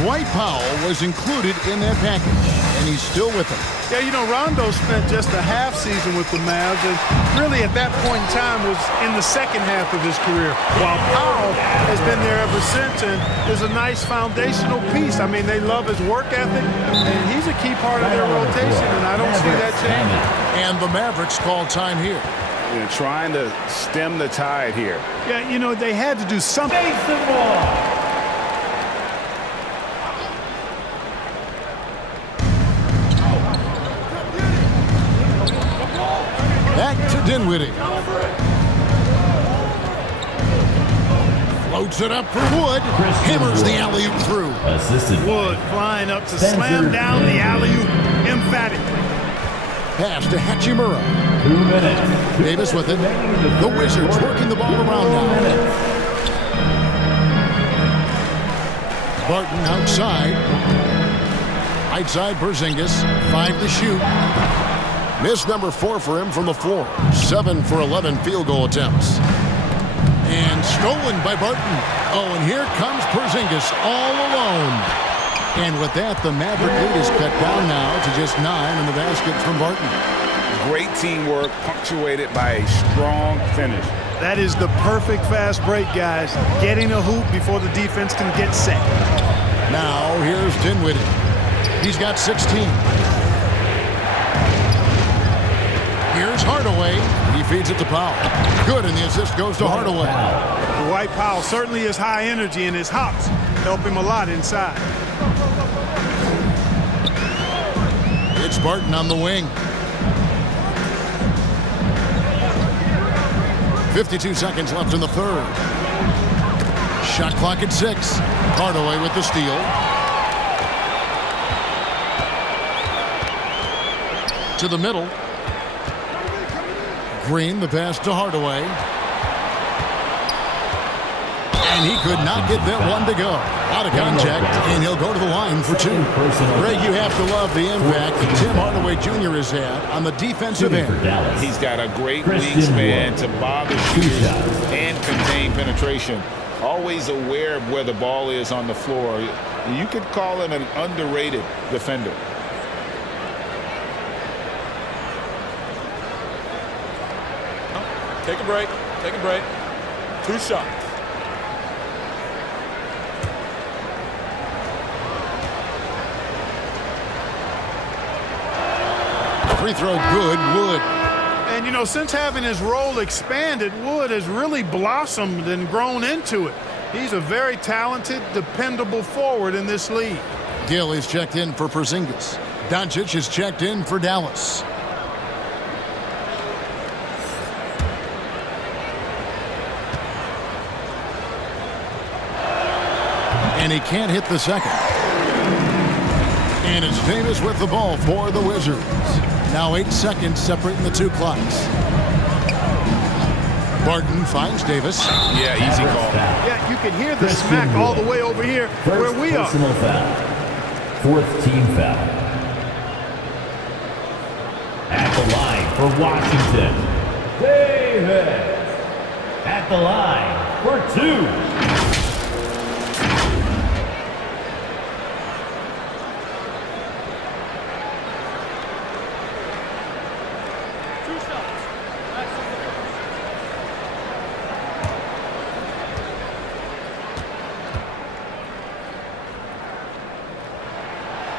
Dwight Powell was included in that package, and he's still with them. Yeah, you know, Rondo spent just a half season with the Mavs, and really at that point in time was in the second half of his career, while Powell has been there ever since and is a nice foundational piece. I mean, they love his work ethic, and he's a key part of their rotation, and I don't see that changing. And the Mavericks call time here. They're trying to stem the tide here. Yeah, you know, they had to do something. Makes the ball. Back to Dinwiddie. Floats it up for Wood. Hammers the alley-oop through. Assisted Wood flying up to slam down the alley-oop emphatically. Pass to Hachimura. 2 minutes. Davis with it. The Wizards working the ball around now. Barton outside. Right side, Porzingis. 5 to shoot. Miss number 4 for him from the floor. 7 for 11 field goal attempts. And stolen by Barton. Oh, and here comes Porzingis all alone. And with that, the Maverick lead is cut down now to just 9 in the basket from Barton. Great teamwork, punctuated by a strong finish. That is the perfect fast break, guys. Getting a hoop before the defense can get set. Now, here's Dinwiddie. He's got 16. Here's Hardaway. He feeds it to Powell. Good, and the assist goes to Hardaway. Dwight Powell certainly is high energy, and his hops help him a lot inside. It's Barton on the wing. 52 seconds left in the third. Shot clock at 6. Hardaway with the steal. To the middle. Green, the pass to Hardaway. And he could not get that one to go. Out of contact, and he'll go to the line for 2. Greg, you have to love the impact that Tim Hardaway Jr. has had on the defensive end. He's got a great wingspan to bother shooters and contain penetration. Always aware of where the ball is on the floor. You could call him an underrated defender. Take a break. Take a break. 2 shots. Free throw good, Wood. And, you know, since having his role expanded, Wood has really blossomed and grown into it. He's a very talented, dependable forward in this league. Gill is checked in for Porzingis. Doncic is checked in for Dallas. And he can't hit the second. And it's Davis with the ball for the Wizards. Now 8 seconds separating the 2 clocks. Barton finds Davis. Yeah, easy call. Yeah, you can hear the smack all the way over here where we are. Personal foul. 4th team foul. At the line for Washington, Davis. At the line for 2.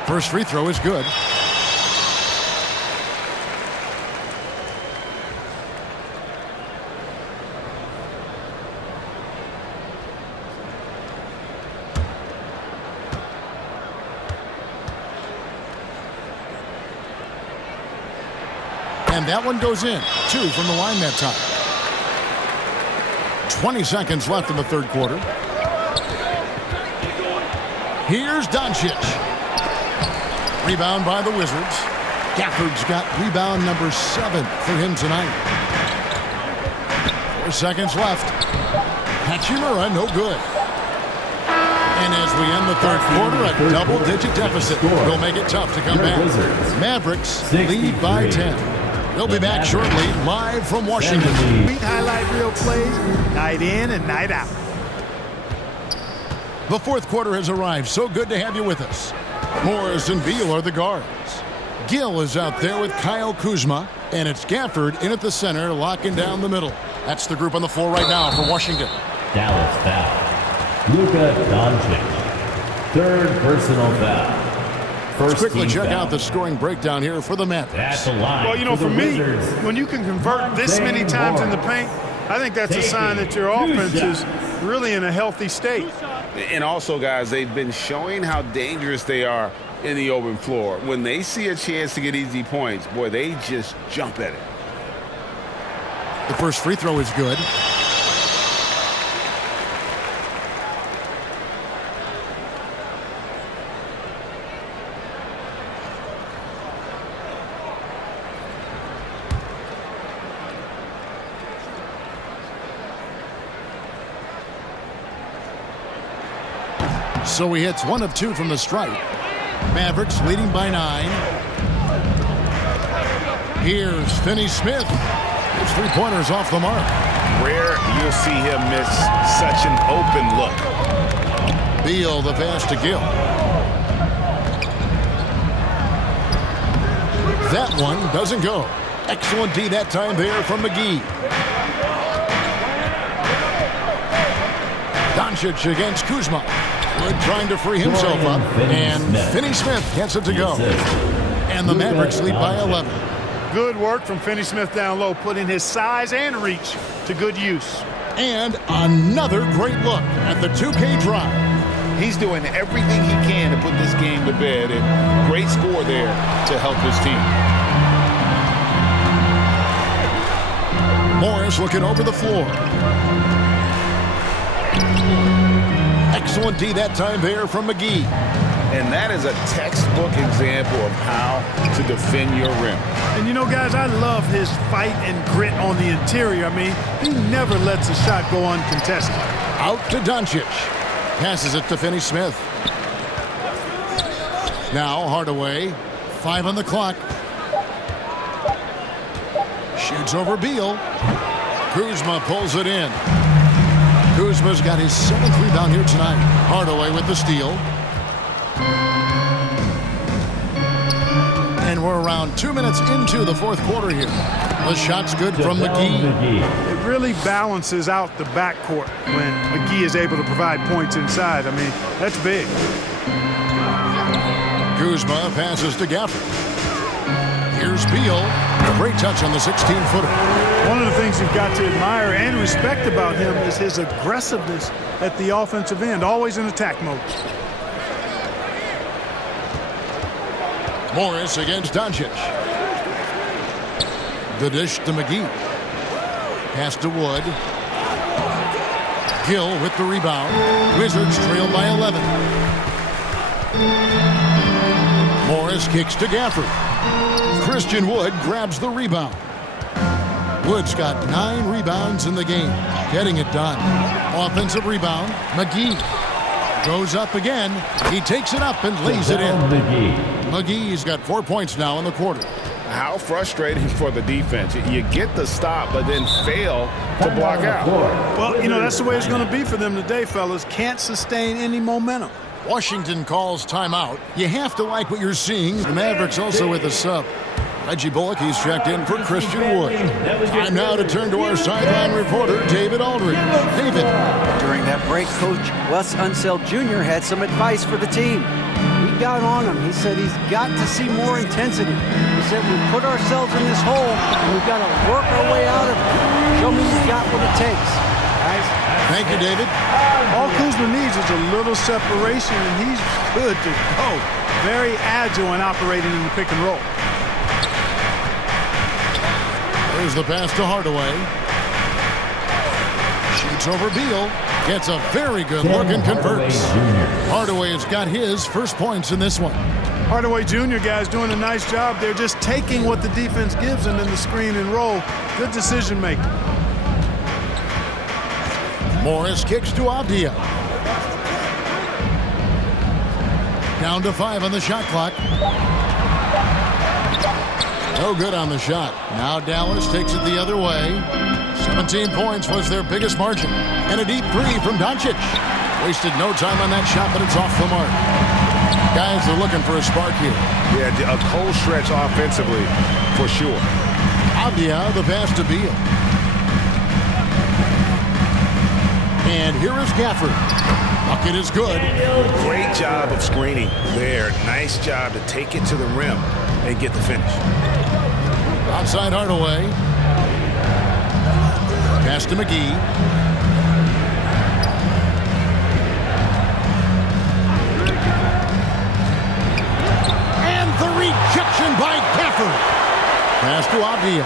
First free throw is good. And that one goes in. 2 from the line that time. 20 seconds left in the third quarter. Here's Doncic. Rebound by the Wizards. Gafford's got rebound number 7 for him tonight. 4 seconds left. Hachimura, no good. And as we end the third quarter, a double-digit deficit will make it tough to come back. Mavericks lead by 10. We'll be back shortly, live from Washington. We highlight real plays night in and night out. The fourth quarter has arrived. So good to have you with us. Morris and Beal are the guards. Gill is out there with Kyle Kuzma, and it's Gafford in at the center, locking down the middle. That's the group on the floor right now for Washington. Dallas foul. Luka Doncic. Third personal foul. Let's quickly check out the scoring breakdown here for the Mavericks. Well, you know, for me, when you can convert this many times in the paint, I think that's a sign that your offense is really in a healthy state. And also, guys, they've been showing how dangerous they are in the open floor. When they see a chance to get easy points, boy, they just jump at it. The first free throw is good. So he hits 1 of 2 from the stripe. Mavericks leading by 9. Here's Finney-Smith. His three-pointers off the mark. Rare you'll see him miss such an open look. Beal the pass to Gill. That one doesn't go. Excellent D that time there from McGee. Doncic against Kuzma. Wood trying to free himself up, and Finney-Smith gets it to go. And the Mavericks lead by 11. Good work from Finney-Smith down low, putting his size and reach to good use. And another great look at the 2K drive. He's doing everything he can to put this game to bed, and great score there to help his team. Morris looking over the floor. Excellent D that time there from McGee. And that is a textbook example of how to defend your rim. And you know, guys, I love his fight and grit on the interior. I mean, he never lets a shot go uncontested. Out to Doncic. Passes it to Finney-Smith. Now Hardaway. 5 on the clock. Shoots over Beal. Kuzma pulls it in. Kuzma's got his 7th rebound here tonight. Hardaway with the steal. And we're around 2 minutes into the fourth quarter here. The shot's good from McGee. It really balances out the backcourt when McGee is able to provide points inside. I mean, that's big. Kuzma passes to Gafford. Here's Beal. Great touch on the 16-footer. One of the things you've got to admire and respect about him is his aggressiveness at the offensive end, always in attack mode. Morris against Doncic. The dish to McGee. Pass to Wood. Gill with the rebound. Wizards trail by 11. Morris kicks to Gafford. Christian Wood grabs the rebound. Wood's got 9 rebounds in the game, getting it done. Offensive rebound, McGee goes up again. He takes it up and lays it in. McGee's got 4 points now in the quarter. How frustrating for the defense. You get the stop, but then fail to block out. Well, you know, that's the way it's going to be for them today, fellas. Can't sustain any momentum. Washington calls timeout. You have to like what you're seeing. The Mavericks also with a sub. Reggie Bullock, he's checked in for Christian Wood. Time now to turn to our sideline reporter, David Aldridge. David. During that break, Coach Wes Unseld Jr. had some advice for the team. He got on him. He said he's got to see more intensity. He said we've put ourselves in this hole, and we've got to work our way out of it. Show me he's got what it takes. Guys. Thank you, David. All Kuzma needs is a little separation, and he's good to go. Very agile in operating in the pick and roll. There's the pass to Hardaway. Shoots over Beal. Gets a very good look and converts. Hardaway has got his first points in this one. Hardaway Jr., guys, doing a nice job. They're just taking what the defense gives them in the screen and roll. Good decision making. Morris kicks to Avdia. Down to 5 on the shot clock. No good on the shot. Now Dallas takes it the other way. 17 points was their biggest margin. And a deep three from Doncic. Wasted no time on that shot, but it's off the mark. Guys are looking for a spark here. Yeah, a cold stretch offensively, for sure. Avdia, the pass to Beal. And here is Gafford. Bucket is good. Great job of screening there. Nice job to take it to the rim and get the finish. Outside Hardaway. Pass to McGee. And the rejection by Gafford. Pass to Avdia.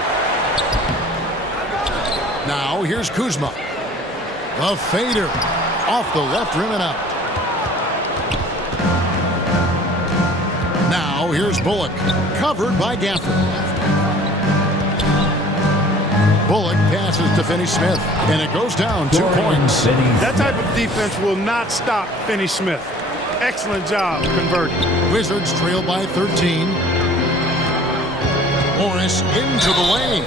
Now here's Kuzma. The fader. Off the left rim and out. Now here's Bullock. Covered by Gafford. Bullock passes to Finney-Smith. And it goes down 2 points. That type of defense will not stop Finney-Smith. Excellent job converting. Wizards trail by 13. Morris into the lane.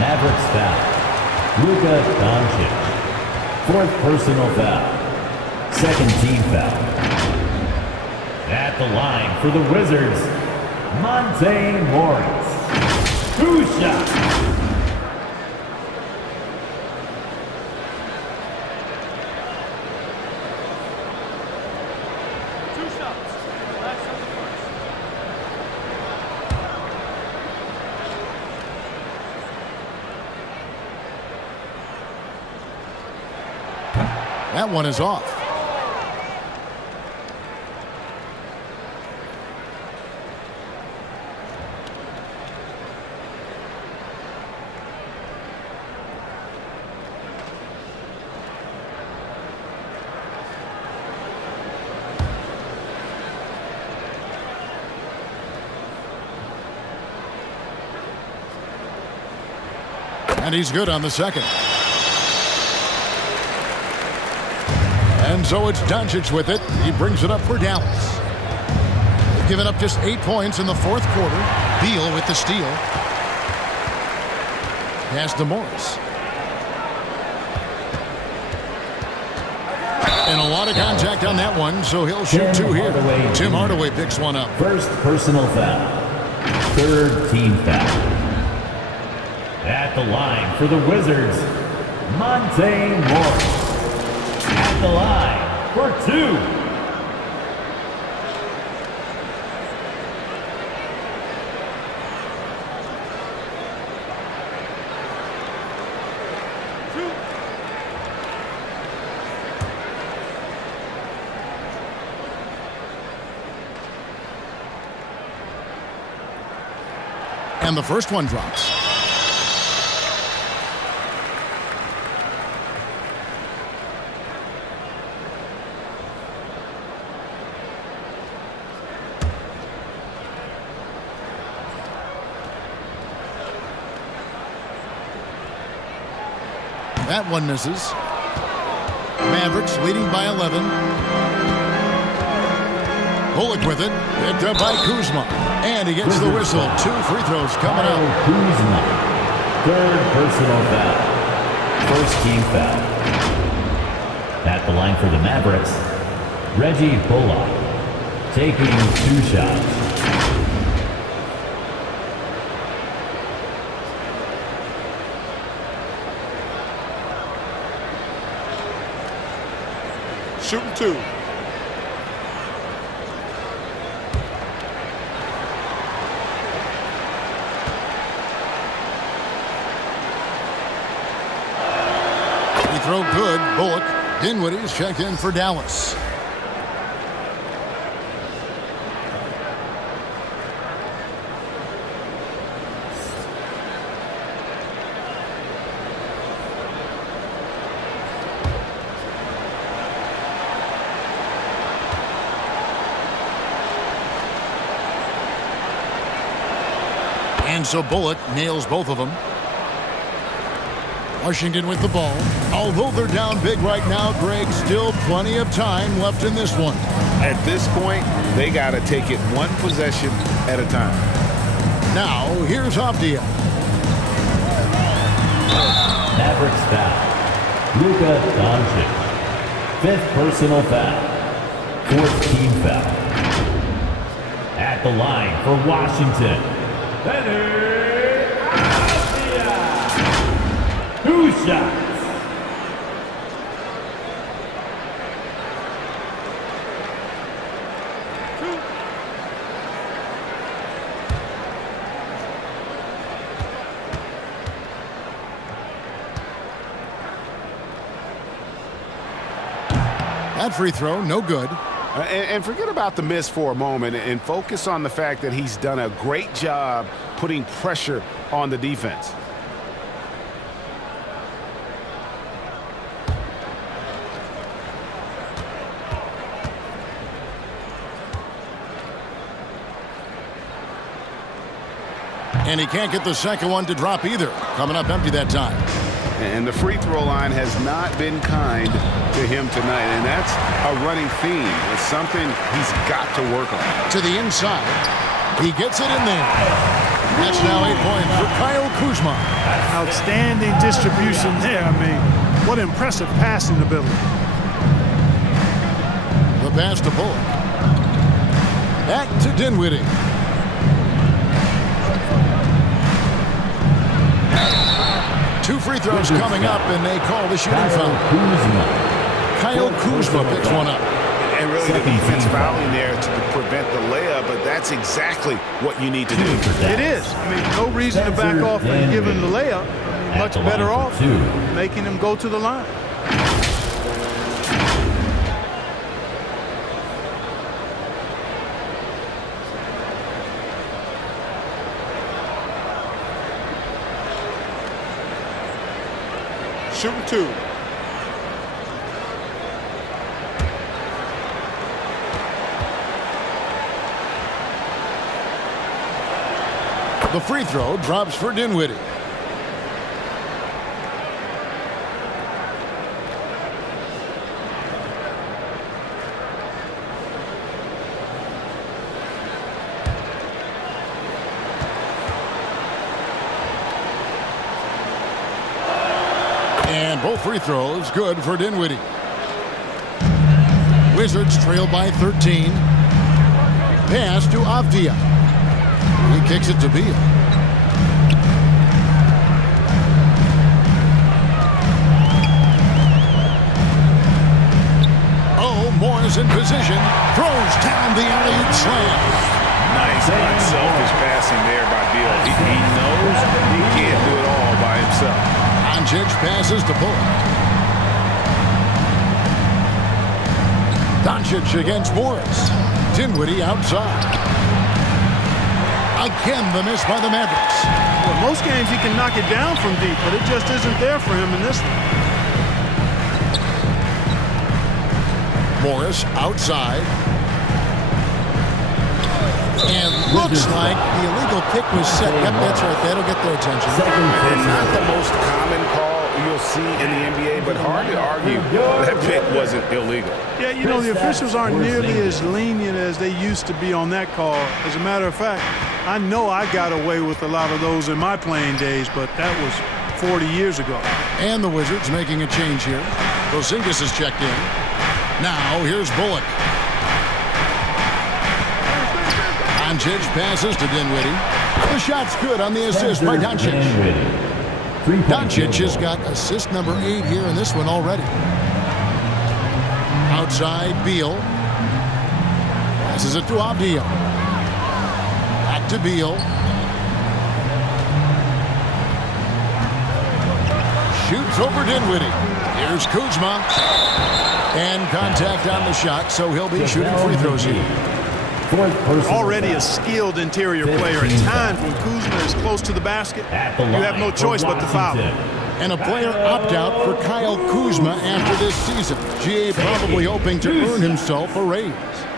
Mavericks foul. Luka Doncic. 4th personal foul. 2nd team foul. At the line for the Wizards, Monte Morris. 2 shots. That one is off. And he's good on the second. And so it's Doncic with it. He brings it up for Dallas. They've given up just 8 points in the 4th quarter. Beal with the steal. Pass to Morris. And a lot of contact on that one, so he'll shoot 2 here. Tim Hardaway picks one up. 1st personal foul. 3rd team foul. At the line for the Wizards, Monte Morris. At the line for 2. And the first one drops. That one misses. Mavericks leading by 11. Bullock with it. Picked up by Kuzma. And he gets the whistle. 2 free throws coming out. Kuzma. 3rd personal foul. 1st team foul. At the line for the Mavericks, Reggie Bullock. Taking 2 shots. Shooting 2. He throw good. Bullock. Dinwiddie's checked in for Dallas. And so Bullock nails both of them. Washington with the ball. Although they're down big right now, Greg, still plenty of time left in this one. At this point, they got to take it one possession at a time. Now, here's Avdia. Mavericks foul. Luka Doncic. 5th personal foul. 4th team foul. At the line for Washington, Leonard Avdia. 2 shots. That free throw, no good. And forget about the miss for a moment and focus on the fact that he's done a great job putting pressure on the defense. And he can't get the second one to drop either. Coming up empty that time. And the free throw line has not been kind to him tonight. And that's a running theme. It's something he's got to work on. To the inside. He gets it in there. That's now 8 points for Kyle Kuzma. Outstanding distribution there. I mean, what impressive passing ability. The pass to Bullock. Back to Dinwiddie. Two free throws coming up, and they call the shooting foul. Kyle Kuzma picks one up. And really the defense fouling there to prevent the layup, but that's exactly what you need to do. It is. I mean, no reason to back off and give him the layup. I mean, much better off making him go to the line. Shooting 2. The free throw drops for Dinwiddie. And both free throws good for Dinwiddie. Wizards trail by 13. Pass to Avdia. He kicks it to Beal. Oh, Moore's in position. Throws down the alley-oop slam. Nice, unselfish passing there by Beal. He knows he can't do it all by himself. Doncic passes to Bullock. Doncic against Morris. Dinwiddie outside. Again, the miss by the Mavericks. Well, most games he can knock it down from deep, but it just isn't there for him in this one. Morris outside. And looks like the illegal pick was set. Yep, that's right. That'll get their attention. And not the most common call you'll see in the NBA, but hard to argue that pick wasn't illegal. Yeah, you know, the officials aren't nearly as lenient as they used to be on that call. As a matter of fact, I know I got away with a lot of those in my playing days, but that was 40 years ago. And the Wizards making a change here. Porzingis is checked in. Now, here's Bullock. Doncic passes to Dinwiddie. The shot's good on the assist by Doncic. Doncic has got assist number 8 here in this one already. Outside, Beal. Passes it to Avdia. Back to Beal. Shoots over Dinwiddie. Here's Kuzma. And contact on the shot, so he'll be shooting free throws here. Already a skilled interior player. At times when Kuzma is close to the basket, you have no choice but to foul. And a player opt-out for Kyle Kuzma after this season. GA probably hoping to earn himself a raise.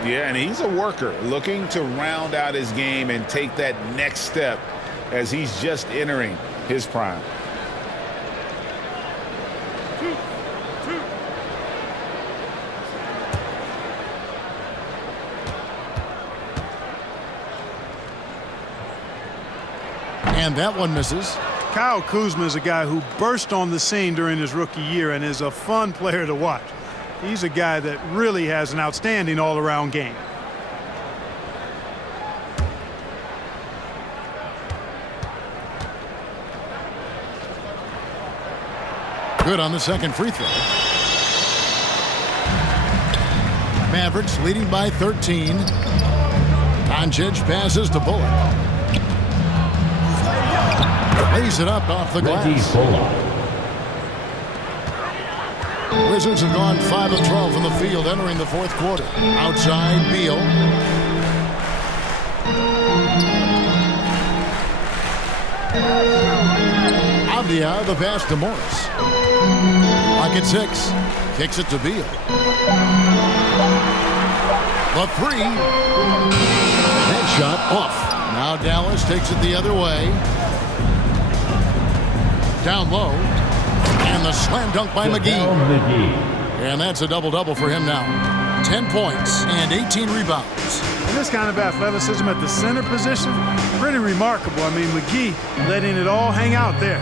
Yeah, and he's a worker looking to round out his game and take that next step as he's just entering his prime. And that one misses. Kyle Kuzma is a guy who burst on the scene during his rookie year and is a fun player to watch. He's a guy that really has an outstanding all-around game. Good on the second free throw. Mavericks leading by 13. Doncic passes to Bullock. Lays it up off the glass. Wizards have gone 5 of 12 from the field entering the fourth quarter. Outside, Beal. Avdia, the pass to Morris. Clock at 6. Kicks it to Beal. The three. Headshot off. Now Dallas takes it the other way. Down low. And the slam dunk by McGee. And that's a double-double for him now. 10 points and 18 rebounds. And this kind of athleticism at the center position, pretty remarkable. I mean, McGee letting it all hang out there.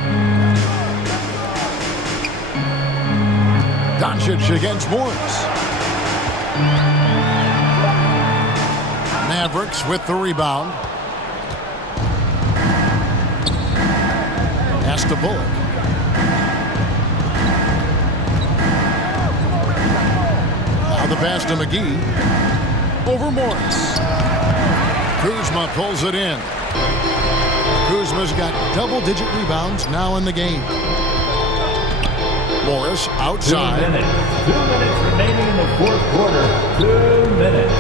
Doncic against Morris. Mavericks with the rebound. Pass to Bullock. Now the pass to McGee. Over Morris. Kuzma pulls it in. Kuzma's got double-digit rebounds now in the game. Morris outside. 2 minutes. 2 minutes remaining in the fourth quarter. 2 minutes.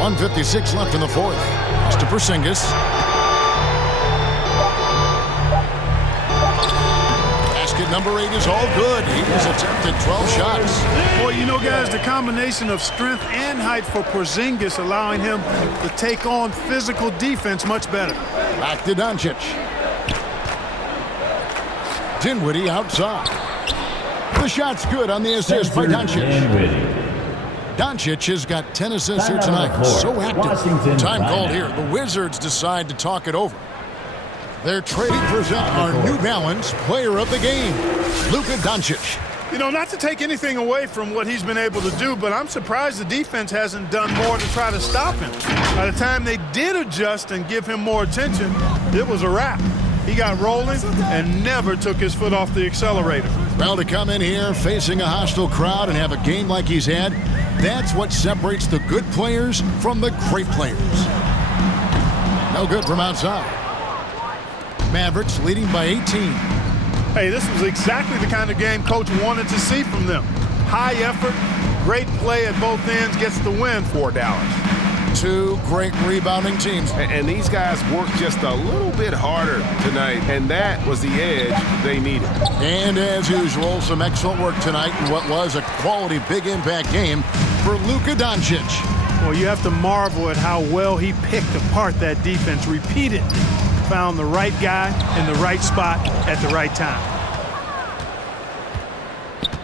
1:56 left in the fourth. Pass to Porzingis. Basket number 8 is all good. He has attempted 12 shots. Boy, you know, guys, the combination of strength and height for Porzingis allowing him to take on physical defense much better. Back to Doncic. Dinwiddie outside. The shot's good on the assist by Doncic. Doncic has got 10 assists here tonight. So active. Time called here. The Wizards decide to talk it over. They're trading present our New Balance player of the game, Luka Doncic. You know, not to take anything away from what he's been able to do, but I'm surprised the defense hasn't done more to try to stop him. By the time they did adjust and give him more attention, it was a wrap. He got rolling and never took his foot off the accelerator. Well, to come in here facing a hostile crowd and have a game like he's had, that's what separates the good players from the great players. No good from outside. Mavericks leading by 18. Hey, this was exactly the kind of game Coach wanted to see from them. High effort, great play at both ends gets the win for Dallas. Two great rebounding teams. And these guys worked just a little bit harder tonight, and that was the edge they needed. And as usual, some excellent work tonight in what was a quality big impact game for Luka Doncic. Well, you have to marvel at how well he picked apart that defense repeatedly. Found the right guy in the right spot at the right time.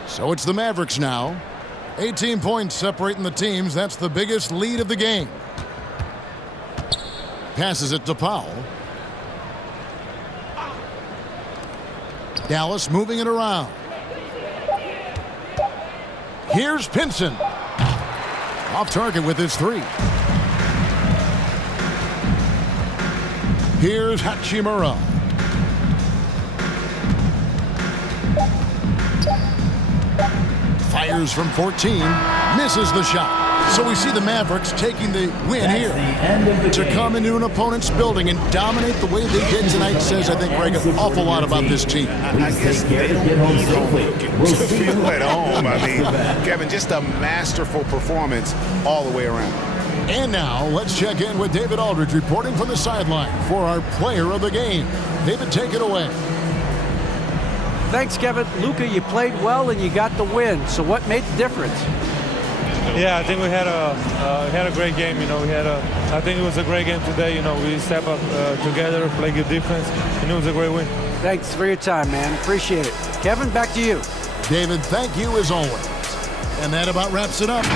So it's the Mavericks now. 18 points separating the teams. That's the biggest lead of the game. Passes it to Powell. Dallas moving it around. Here's Pinson. Off target with his three. Here's Hachimura. Fires from 14, misses the shot. So we see the Mavericks taking the win here. To come into an opponent's building and dominate the way they did tonight says, I think, Greg, an awful lot about this team. I guess they don't need to feel at home. I mean, Kevin, just a masterful performance all the way around. And now let's check in with David Aldridge reporting from the sideline for our player of the game. David, take it away. Thanks, Kevin. Luka, you played well and you got the win. So what made the difference? Yeah, I think we had a great game. You know, I think it was a great game today. You know, we step up together, play good defense, and it was a great win. Thanks for your time, man. Appreciate it. Kevin, back to you. David, thank you as always. And that about wraps it up.